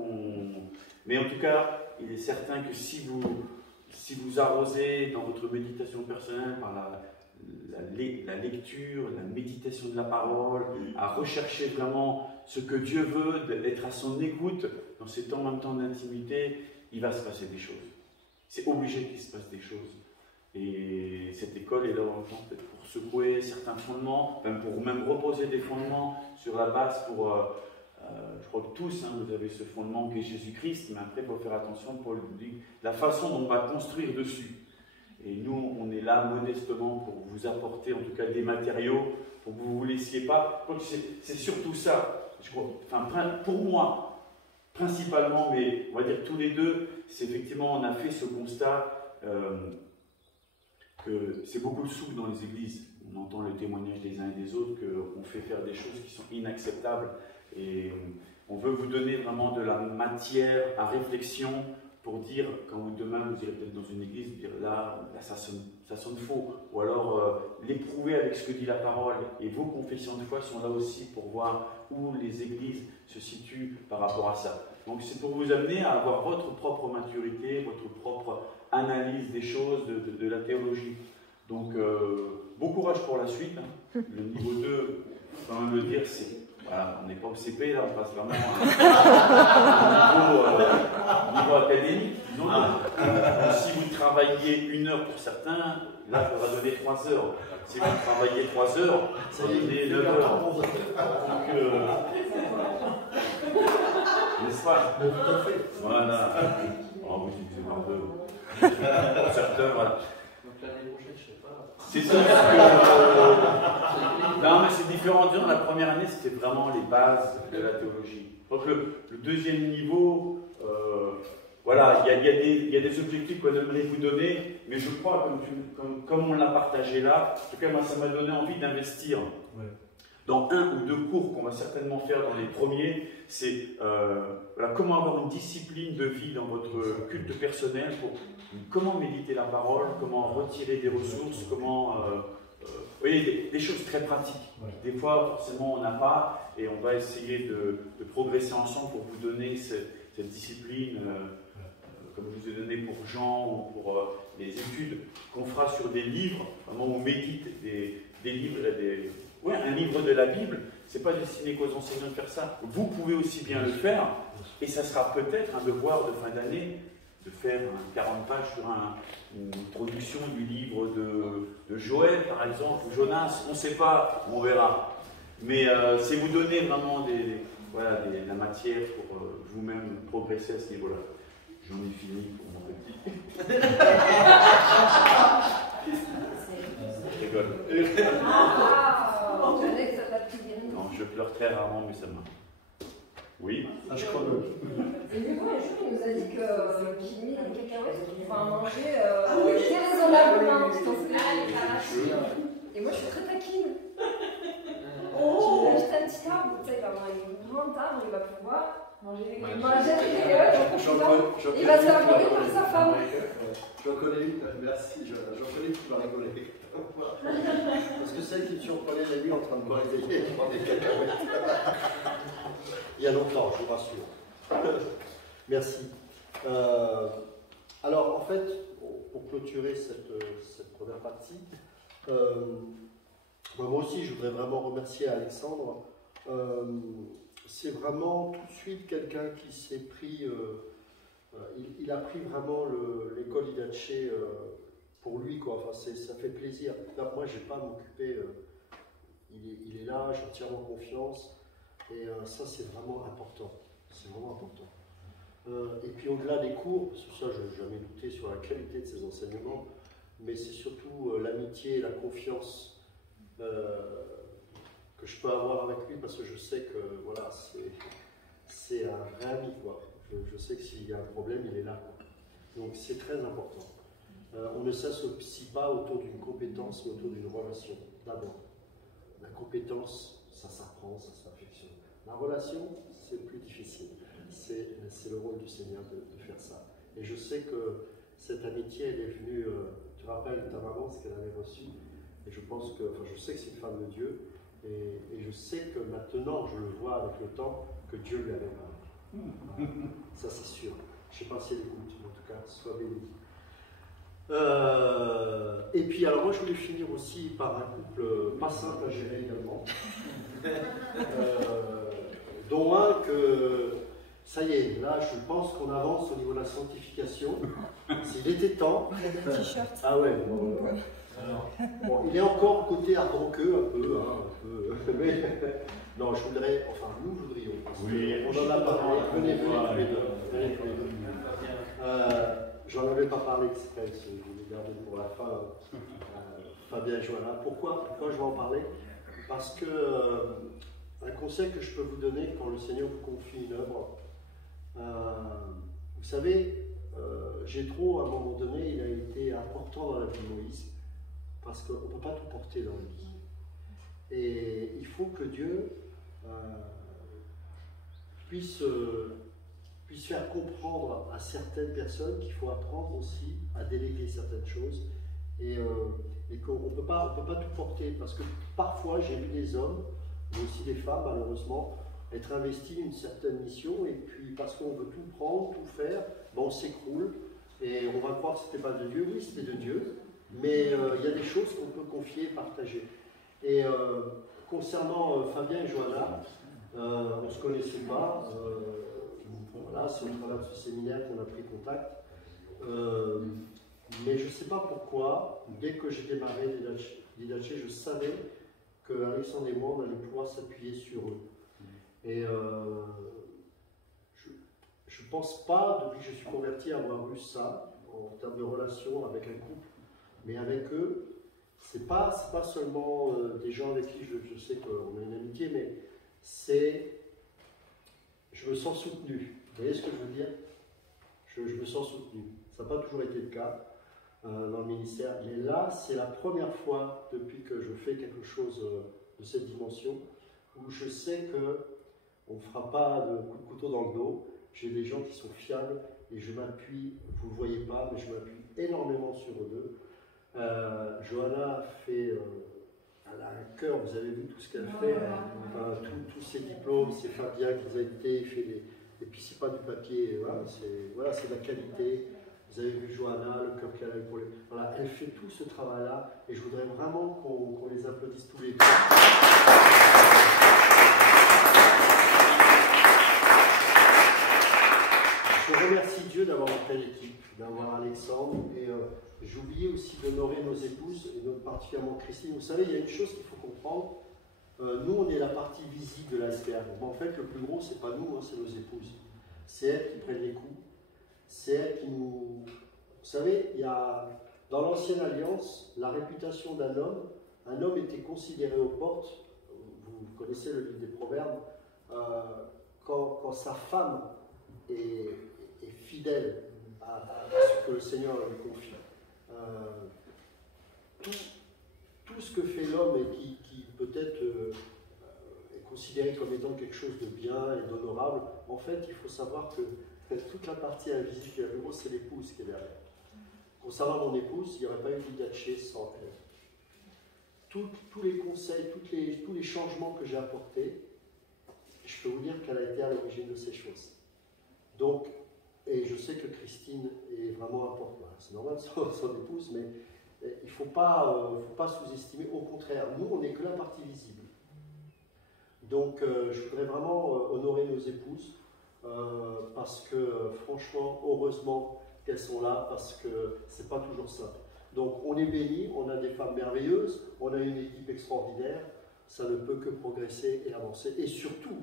mais en tout cas, il est certain que si vous arrosez dans votre méditation personnelle par la lecture, la méditation de la parole, à rechercher vraiment ce que Dieu veut, d'être à son écoute, dans ces temps en même temps d'intimité, il va se passer des choses. c'est obligé qu'il se passe des choses. Et cette école est là peut-être pour secouer certains fondements, pour même reposer des fondements sur la base pour... je crois que tous, vous avez ce fondement qui est Jésus-Christ, mais après, il faut faire attention pour la façon dont on va construire dessus. Et nous, on est là modestement pour vous apporter en tout cas des matériaux, pour que vous ne vous laissiez pas. Je crois que c'est surtout ça. Je crois, enfin, pour moi, principalement, mais on va dire tous les deux, c'est effectivement, on a fait ce constat que c'est beaucoup de souk dans les églises. On entend le témoignage des uns et des autres qu'on fait faire des choses qui sont inacceptables. Et on veut vous donner vraiment de la matière à réflexion pour dire, quand demain vous irez peut-être dans une église, dire là ça sonne faux. Ou alors l'éprouver avec ce que dit la parole. Et vos confessions de foi sont là aussi pour voir où les églises se situent par rapport à ça. Donc c'est pour vous amener à avoir votre propre maturité, votre propre analyse des choses, de la théologie. Donc bon courage pour la suite. Le niveau 2, quand même le dire, c'est... Voilà, on n'est pas au CP, là, on passe vraiment au niveau académique. Donc, si vous travaillez 1 heure pour certains, là, il faudra donner 3 heures. Si vous travaillez 3 heures, ça donne 9 heures. Donc, n'est-ce pas? Voilà. Oh, vous divisez par 2. Pour certains, voilà. Donc l'année prochaine, je ne sais pas. C'est ça. Non, mais c'est différent. La première année, c'était vraiment les bases de la théologie. Donc le deuxième niveau, voilà, il y a des objectifs qu'on aimerait vous donner, mais je crois, comme on l'a partagé là, en tout cas, moi, ça m'a donné envie d'investir. Ouais. Dans 1 ou 2 cours qu'on va certainement faire dans les premiers, c'est voilà, comment avoir une discipline de vie dans votre culte personnel, comment méditer la parole, comment retirer des ressources, comment... vous voyez, des choses très pratiques. Des fois, forcément, on n'a pas, et on va essayer de progresser ensemble pour vous donner cette discipline, comme je vous ai donné pour Jean, ou pour les études qu'on fera sur des livres, vraiment on médite des livres, un livre de la Bible, c'est pas destiné qu'aux enseignants de faire ça. Vous pouvez aussi bien le faire, et ça sera peut-être un devoir de fin d'année, de faire 40 pages sur une production du livre de Joël, par exemple, ou Jonas, on ne sait pas, on verra. Mais c'est vous donner vraiment la matière pour vous-même progresser à ce niveau-là. J'en ai fini pour mon petit. Je rigole. Non, je pleure très rarement, mais ça m'a. Oui. Je crois Et du coup, un jour, il nous a dit qu'il met des cacahuètes pour pouvoir manger déraisonnablement. Et moi, je suis très taquine. Oh, il a acheté un petit arbre, tu sais, il va avoir un grand arbre, il va pouvoir manger des cacahuètes. Il va se faire voler par sa femme. J'en connais une, merci, j'en connais une qui va rigoler. Parce que celle qui me surprenait la nuit en train de me réveiller et de prendre des cacahuètes. Il y a longtemps, je vous rassure. Merci. Alors, en fait, pour clôturer cette première partie, moi aussi, je voudrais vraiment remercier Alexandre. C'est vraiment tout de suite quelqu'un qui s'est pris... il a pris vraiment l'école Idache pour lui, quoi. Enfin, ça fait plaisir. Là, moi, je n'ai pas à m'occuper. Il est là, j'ai entièrement confiance. Et ça, c'est vraiment important. C'est vraiment important. Et puis, au-delà des cours, parce que ça, je n'ai jamais douté sur la qualité de ses enseignements, mais c'est surtout l'amitié et la confiance que je peux avoir avec lui, parce que je sais que, voilà, c'est un vrai ami, quoi. Je sais que s'il y a un problème, il est là, quoi. Donc, c'est très important. On ne s'associe pas autour d'une compétence, mais autour d'une relation, d'abord. La compétence, ça s'apprend, ça s'affectionne. La relation, c'est plus difficile. C'est le rôle du Seigneur de faire ça. Et je sais que cette amitié, elle est venue, tu te rappelles ta maman, ce qu'elle avait reçu. Et je pense que, enfin, je sais que c'est une femme de Dieu. Et je sais que maintenant, je le vois avec le temps, que Dieu lui avait parlé. Ça, c'est sûr. Je ne sais pas si elle écoute, mais en tout cas, sois béni. Et puis, alors moi, je voulais finir aussi par un couple pas simple à gérer également. Dont un que Ça y est, là, je pense qu'on avance au niveau de la sanctification. S'il était temps. Le t-shirt. Ah ouais, bon, bon, il est encore côté ardent-queue, un peu, mais non, je voudrais, enfin, nous voudrions. Oui, on en a parlé. Venez tous les deux. J'en avais pas parlé exprès, je voulais garder pour la fin. Fabien et Joanna. Pourquoi je vais en parler? Parce que un conseil que je peux vous donner quand le Seigneur vous confie une œuvre, vous savez, Jéthro, à un moment donné, il a été important dans la vie de Moïse, parce qu'on ne peut pas tout porter dans la vie. Et il faut que Dieu puisse faire comprendre à certaines personnes qu'il faut apprendre aussi à déléguer certaines choses, et qu'on ne peut pas tout porter, parce que parfois j'ai vu des hommes, mais aussi des femmes malheureusement, être investis d'une certaine mission, et puis parce qu'on veut tout prendre, tout faire, ben on s'écroule, et on va croire que ce n'était pas de Dieu. Oui, c'était de Dieu, mais il y a des choses qu'on peut confier et partager. Et concernant Fabien et Joanna, on ne se connaissait pas, voilà, c'est au travers de ce séminaire qu'on a pris contact. Mais je ne sais pas pourquoi, dès que j'ai démarré l'IDHC, je savais qu'Alexandre et moi, on allait pouvoir s'appuyer sur eux. Et je ne pense pas, depuis que je suis converti, avoir eu ça, en termes de relation avec un couple. Mais avec eux, ce n'est pas seulement des gens avec qui je sais qu'on a une amitié, mais c'est... Je me sens soutenu. Vous voyez ce que je veux dire? Je me sens soutenu. Ça n'a pas toujours été le cas dans le ministère, mais là, c'est la première fois depuis que je fais quelque chose de cette dimension où je sais qu'on ne fera pas de coup de couteau dans le dos. J'ai des gens qui sont fiables et je m'appuie, vous ne le voyez pas, mais je m'appuie énormément sur eux deux. Joanna fait, elle a un cœur, vous avez vu tout ce qu'elle fait, tous ses diplômes, c'est Fabien qui les a édités, il fait et puis c'est pas du papier, voilà, c'est de la qualité. Vous avez vu Joanna, le cœur qu'elle a eu pour les... Voilà, elle fait tout ce travail-là et je voudrais vraiment qu'on les applaudisse tous les deux. Je remercie Dieu d'avoir une telle équipe, d'avoir Alexandre, et j'ai oublié aussi d'honorer nos épouses, et particulièrement Christine. Vous savez, il y a une chose qu'il faut comprendre, nous on est la partie visible de l'iceberg. En fait, le plus gros, c'est pas nous, c'est nos épouses. C'est elles qui prennent les coups, c'est elles qui nous... Vous savez, il y a, dans l'ancienne alliance, la réputation d'un homme était considéré aux portes, vous connaissez le livre des Proverbes, quand sa femme est fidèle à ce que le Seigneur lui confie. Tout ce que fait l'homme et qui peut-être est considéré comme étant quelque chose de bien et d'honorable, en fait, il faut savoir que toute la partie invisible qui est la plus grosse, c'est l'épouse qui est derrière. Concernant mon épouse, il n'y aurait pas eu l'IDHC sans elle. Tous les conseils, tous les changements que j'ai apportés, je peux vous dire qu'elle a été à l'origine de ces choses. Donc, et je sais que Christine est vraiment importante. C'est normal, son épouse, mais il ne faut pas sous-estimer. Au contraire, nous, on n'est que la partie visible. Donc, je voudrais vraiment honorer nos épouses, parce que, franchement, heureusement qu'elles sont là, parce que c'est pas toujours simple. Donc, on est bénis, on a des femmes merveilleuses, on a une équipe extraordinaire, ça ne peut que progresser et avancer. Et surtout,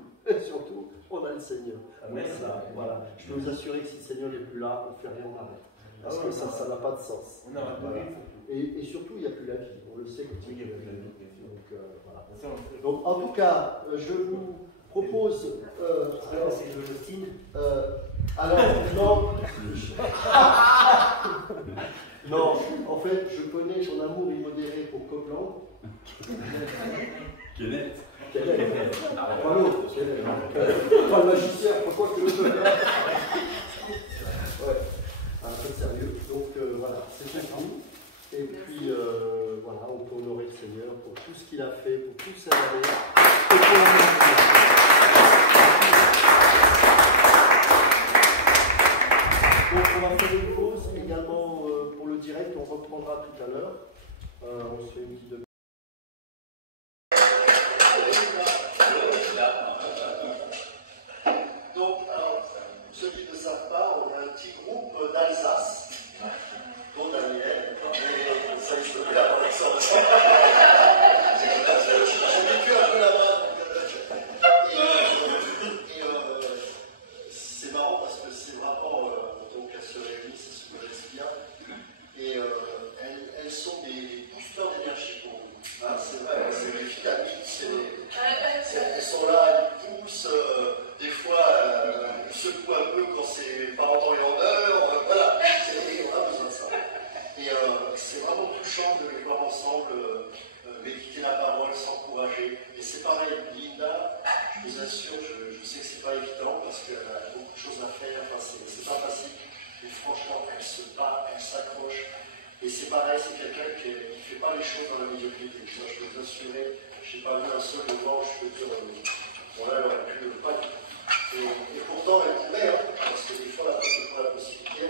on a le Seigneur. Amen. Ça, voilà. Je peux vous assurer que si le Seigneur n'est plus là, on ne fait rien, on arrête. Parce que ça n'a pas de sens. On arrête. Voilà. Et surtout, il n'y a plus la vie. On le sait. Il n'y a plus la vie. Voilà. Donc, en tout cas, je vous propose. Alors, non. Non, en fait, je connais ton amour immodéré pour Copeland. Kenneth. Pas l'autre. Pas le magicien, pourquoi que l'autre faire? Ouais, un peu sérieux. Donc voilà, c'est tout. Et puis voilà, on peut honorer le Seigneur pour tout ce qu'il a fait, pour toute cette année. Et pour la ministère. Donc on va faire une pause également pour le direct, on reprendra tout à l'heure. On se fait une petite Donc, alors, touchant de les voir ensemble méditer la parole, s'encourager. Et c'est pareil, Linda, je vous assure, je sais que c'est pas évident parce qu'elle a beaucoup de choses à faire, enfin, c'est pas facile. Mais franchement, elle se bat, elle s'accroche. Et c'est pareil, c'est quelqu'un qui ne fait pas les choses dans la médiocrité. Ça, je peux vous assurer, je n'ai pas vu un seul moment, je peux dire, voilà, elle aurait pu pas du tout. Et pourtant, elle pourrait, hein, parce que des fois, elle n'a pas la possibilité,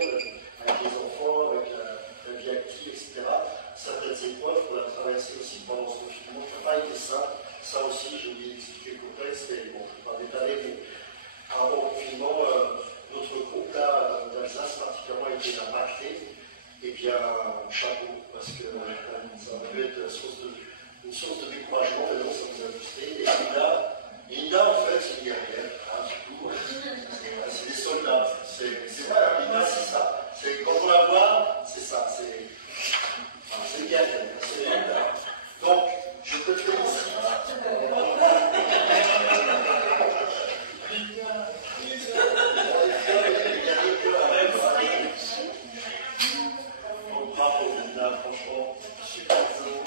avec les enfants, avec la vie active, etc. Certaines épreuves, pour la traverser aussi pendant ce confinement, qui n'a pas été simple. Ça aussi, j'ai oublié d'expliquer le contexte, et bon, je ne vais pas m'étaler, mais par rapport au confinement, notre groupe là d'Alsace particulièrement a été impacté. Eh bien, chapeau, parce que ça a pu être une source de découragement, mais non, ça nous a boosté. Et Linda, en fait, c'est une guerrière, hein, du coup, c'est des soldats. C'est vrai, hein, Linda, c'est ça. Quand on la voit, c'est ça, c'est une guerrière, c'est Linda. Donc, je peux te féliciter. Bravo, Linda, franchement, super beau.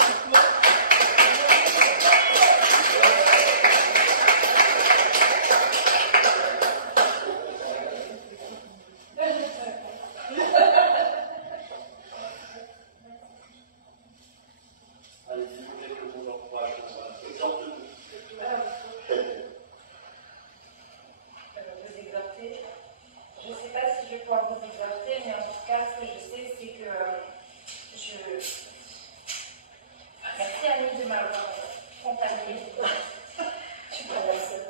Allez, dis-nous quelques mots d'encouragement. Exhorte-nous. Vous exhorter. Je ne sais pas si je vais pouvoir vous exhorter, mais en tout cas, ce que je sais, c'est que merci Annie de m'avoir accompagnée. Je suis pas la seule.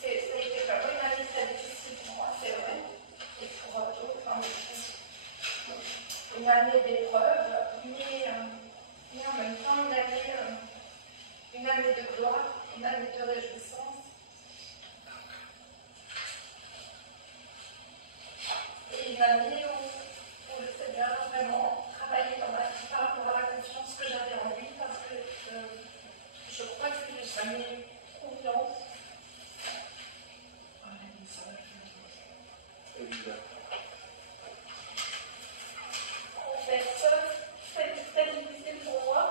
Ça a été vraiment une année très difficile pour moi, c'est vrai. Et pour d'autres, une année d'épreuve, mais en même temps une année de gloire, une année de réjouissance. Et une année où le Seigneur a vraiment travaillé dans ma vie par rapport à la confiance que j'avais en lui, parce que je crois que je n'ai jamais eu confiance. En personne, c'est très difficile pour moi.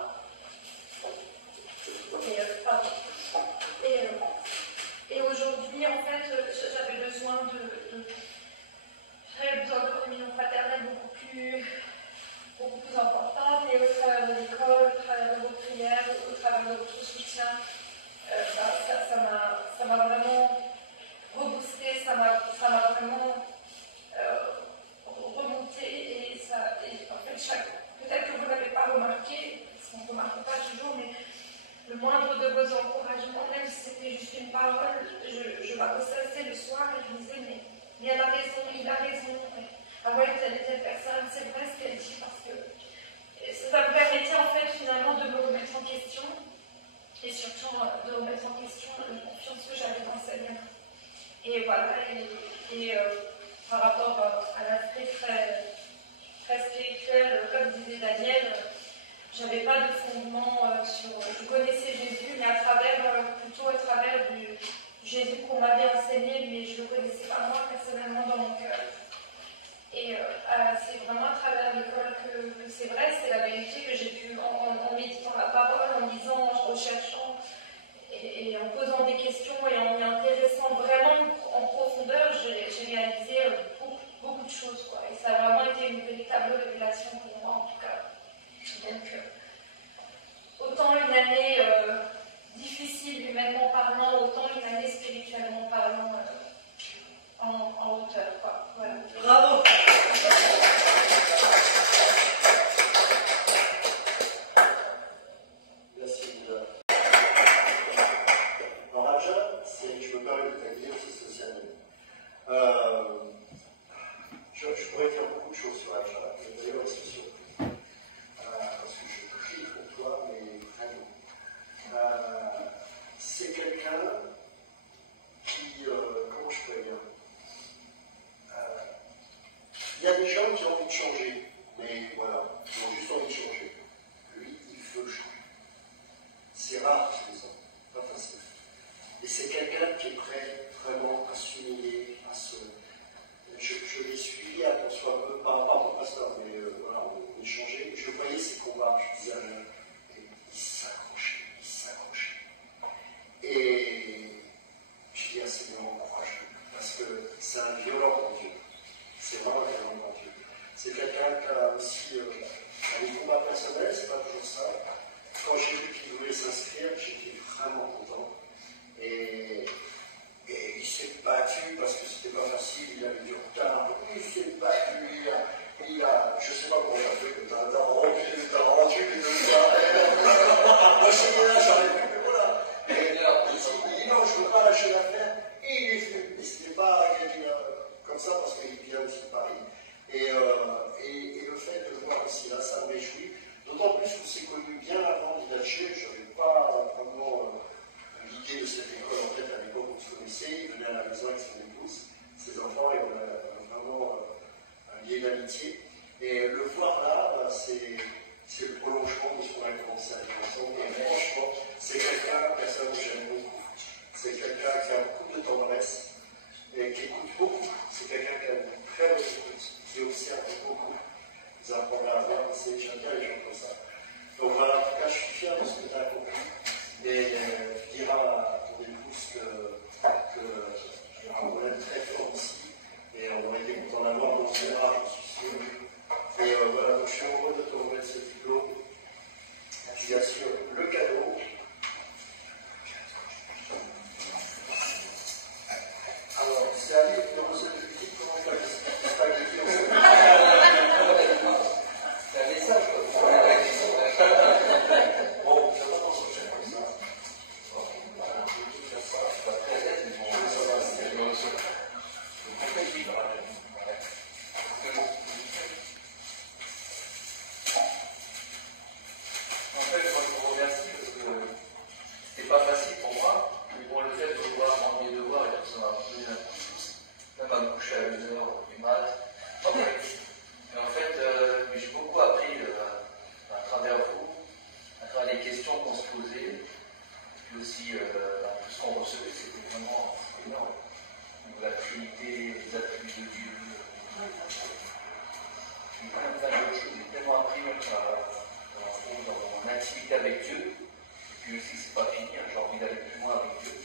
Et aujourd'hui, en fait, j'avais besoin de communion fraternelle beaucoup plus importante, et au travers de l'école, au travers de vos prières, au travers de votre soutien, ça m'a vraiment reboosté, ça m'a vraiment remonté, et en fait, peut-être que vous ne l'avez pas remarqué, parce qu'on ne remarque pas toujours, mais le moindre de vos encouragements, même si c'était juste une parole, je m'accostais le soir et je me disais, mais elle a raison, il a raison. Ah ouais, telle et telle personne, c'est vrai ce qu'elle dit, parce que ça me permettait en fait finalement de me remettre en question, et surtout de remettre en question la confiance que j'avais dans le Seigneur. Et voilà, et par rapport à l'aspect très spirituel, comme disait Daniel, j'avais pas de fondement je connaissais Jésus, mais plutôt à travers du Jésus qu'on m'avait enseigné, mais je ne le connaissais pas moi personnellement dans mon cœur. Et c'est vraiment à travers l'école que c'est vrai, c'est la vérité que j'ai pu, en méditant la parole, en lisant, en recherchant, et en posant des questions, et en m'y intéressant vraiment en profondeur, j'ai réalisé beaucoup de choses, quoi. Et ça a vraiment été une véritable révélation pour moi, en tout cas. Donc, autant une année difficile humainement parlant, autant une année spirituellement parlant en hauteur, quoi. Voilà. Bravo. Merci Linda. Alors Raja, je me permets de t'accueillir, c'est social. Je pourrais dire beaucoup de choses sur Raja. D'ailleurs, je suis surpris. Parce que je prie pour toi, mais vraiment. C'est quelqu'un qui, comment je peux dire, il a, je ne sais pas comment il a fait, que tu as rendu les deux fois. Moi, je suis là, j'arrive plus, mais voilà. Et il dit non, je ne veux pas lâcher l'affaire. Et il est venu. Et ce n'est pas quelqu'un comme ça, parce qu'il vient aussi de Paris. Et le fait de voir aussi là, ça me réjouit. D'autant plus qu'on s'est connus bien avant d'Idaché. Je n'avais pas vraiment l'idée de cette école en tête à l'époque où on se connaissait. Il venait à la maison avec son épouse, ses enfants, et on a vraiment lié d'amitié. Et le voir là, c'est le prolongement de ce qu'on a commencé à faire ensemble. Et franchement, c'est quelqu'un, personne que j'aime beaucoup. C'est quelqu'un qui a beaucoup de tendresse et qui écoute beaucoup. C'est quelqu'un qui a une très bonne écoute, qui observe beaucoup. Vous apprendrez à voir, j'aime bien les gens comme ça. Donc voilà, en tout cas, je suis fier de ce que tu as accompli. Et tu diras à ton épouse que on l'aime très fort ici. Et on aurait été content d'avoir notre général, je suis sûr. Et voilà, donc je suis heureux de te remettre ce diplôme. Tu y assures le cadeau. Alors, c'est un livre de recette de cuisine, comment tu as dit spaghetti en fait. C'est un message, quoi. Bon, ça va dans ce genre comme ça. Bon, je vais faire ça. Je suis pas très à l'aise, mais bon, ça va, c'est dans le sol. En fait, moi je vous remercie parce que c'était pas facile pour moi, mais bon, le fait de voir rendre mes devoirs et tout, ça m'a donné un coup de pouce, même à me coucher à 1h du mat. Mais en fait, j'ai beaucoup appris à travers vous, à travers les questions qu'on se posait, et puis aussi tout ce qu'on recevait, c'était vraiment énorme. La Trinité, les attributs de Dieu, plein de choses. J'ai tellement appris même dans mon intimité avec Dieu. Et puis aussi, c'est pas fini, j'ai envie d'aller plus loin avec Dieu.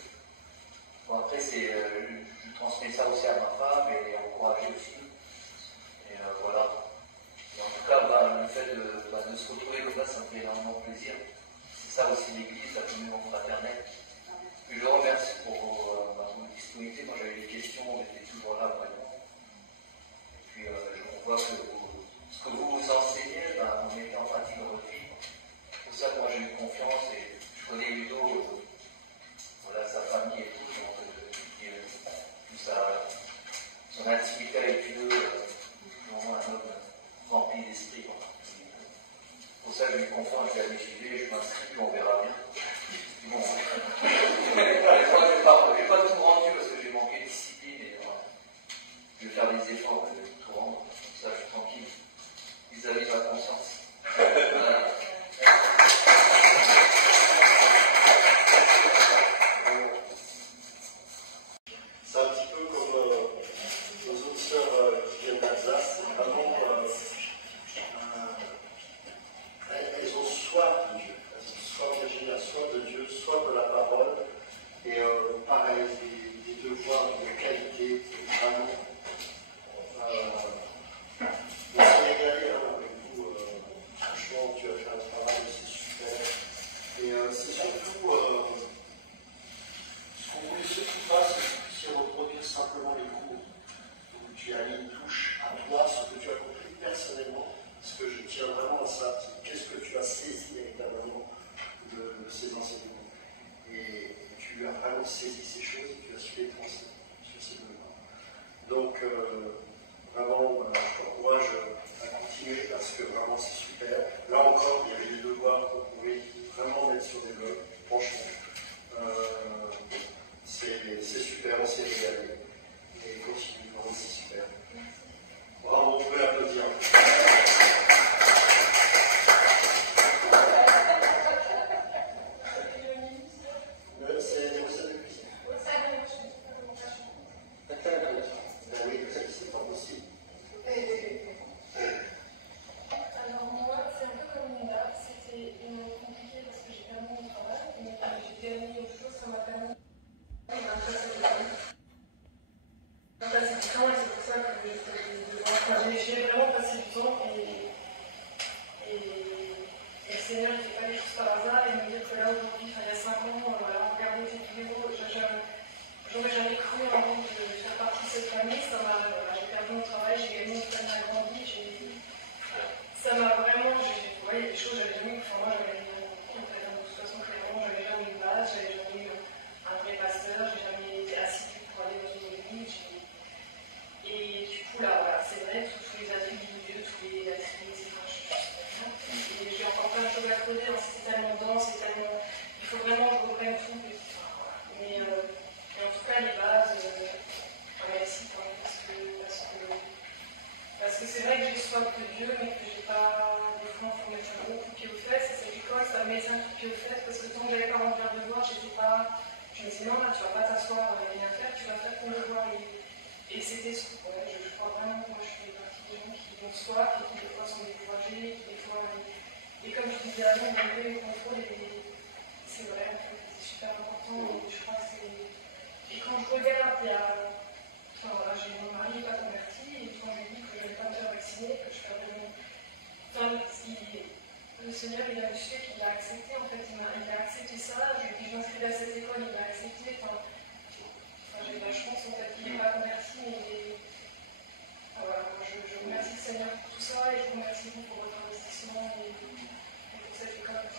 Bon, après, je transmets ça aussi à ma femme et encourager aussi. Et voilà. Et en tout cas, le fait de se retrouver comme ça, ça me fait énormément plaisir. C'est ça aussi l'Église, la communion fraternelle. Et je vous remercie pour vos disponibilité. Moi, j'avais des questions, j'étais toujours là, vraiment. Et puis, je vois que ce que vous enseignez, vous mettez en pratique dans votre vie. C'est pour ça que moi, j'ai eu confiance et je connais Ludo, voilà, sa famille et tout, donc, son intimité avec Dieu, vraiment un homme rempli d'esprit. C'est pour ça que je lui confiance, je vais aller suivre, je m'inscris, puis on verra bien. Bon, je n'ai pas tout rendu parce que j'ai manqué de discipline et je vais faire des efforts de tout rendre. Comme ça, je suis tranquille vis-à-vis de ma conscience. Voilà. C'est un petit peu comme nos autres sœurs qui viennent d'Alsace. Vraiment, elles ont soif de Dieu. Soit Virginie a soif de Dieu, soit de la parole, et pareil, des devoirs de qualité, vraiment. On s'est régalé avec vous, franchement, tu as fait un travail, c'est super. Et c'est surtout, ce qu'on voulait surtout pas, c'est que tu puisses reproduire simplement les cours, où tu as mis une touche à toi, ce que tu as compris personnellement, parce que je tiens vraiment à ça, qu'est-ce que tu as saisi véritablement de ces enseignements. Et tu as vraiment saisi ces choses et tu as su les transmettre sur ces devoirs. Donc, vraiment, je t'encourage à continuer parce que vraiment c'est super. Là encore, il y avait des devoirs qu'on pouvait vraiment mettre sur des blogs, franchement. C'est super, on s'est régalé. Et continue, vraiment c'est super. Bravo, on peut applaudir. C'est des recettes de cuisine. Ben oui, c'est pas possible. Alors moi, c'est un peu comme Linda, c'était compliqué parce que j'ai perdu mon travail, mais j'ai gagné autre chose, ça m'a permis. C'est différent et c'est pour ça que j'ai vraiment passé du temps et le Seigneur ne fait pas les choses par hasard et me dire que là aujourd'hui, il y a 5 ans, regarder ces vidéos, j'aurais jamais cru en de faire partie de cette famille, j'ai perdu mon travail, j'ai gagné mon famille agrandie, j'ai connaître tous les attributs de Dieu, tous les attributs, etc. Je sais pas bien. Et j'ai encore plein de choses à creuser, hein. C'est tellement dense, c'est tellement. Il faut vraiment que je reprenne tout. Enfin, voilà. Mais en tout cas, les bases, merci quand même, parce que c'est vrai que j'ai soif de Dieu, mais que j'ai pas. Des fois, il faut mettre un gros coup de pied aux fesses, et c'est l'école, ça me mettait un coup de pied aux fesses, parce que tant que j'avais pas rendu un devoir, j'étais pas. Je me disais, non, là, tu vas pas t'asseoir et rien faire, tu vas faire ton devoir. Et c'était. Ouais, je crois vraiment que moi, je fais partie des gens qui ont soif, et qui des fois sont découragés, qui des fois. Et comme je disais avant, malgré le contrôle, c'est vrai, en fait, c'est super important, et je crois que c'est. Et quand je regarde, il y a. Enfin voilà, mon mari n'est pas converti, et quand je lui dis que je ne vais pas me faire vacciner, que je ferai mon. Enfin, le Seigneur, il a su qu'il a accepté, en fait, il a accepté ça, je lui ai dit je m'inscrivais à cette école, il a accepté, enfin j'ai de la chance, en fait, qu'il n'est pas converti, mais voilà, moi, je remercie le Seigneur pour tout ça, et je vous remercie vous pour votre investissement et pour cette école.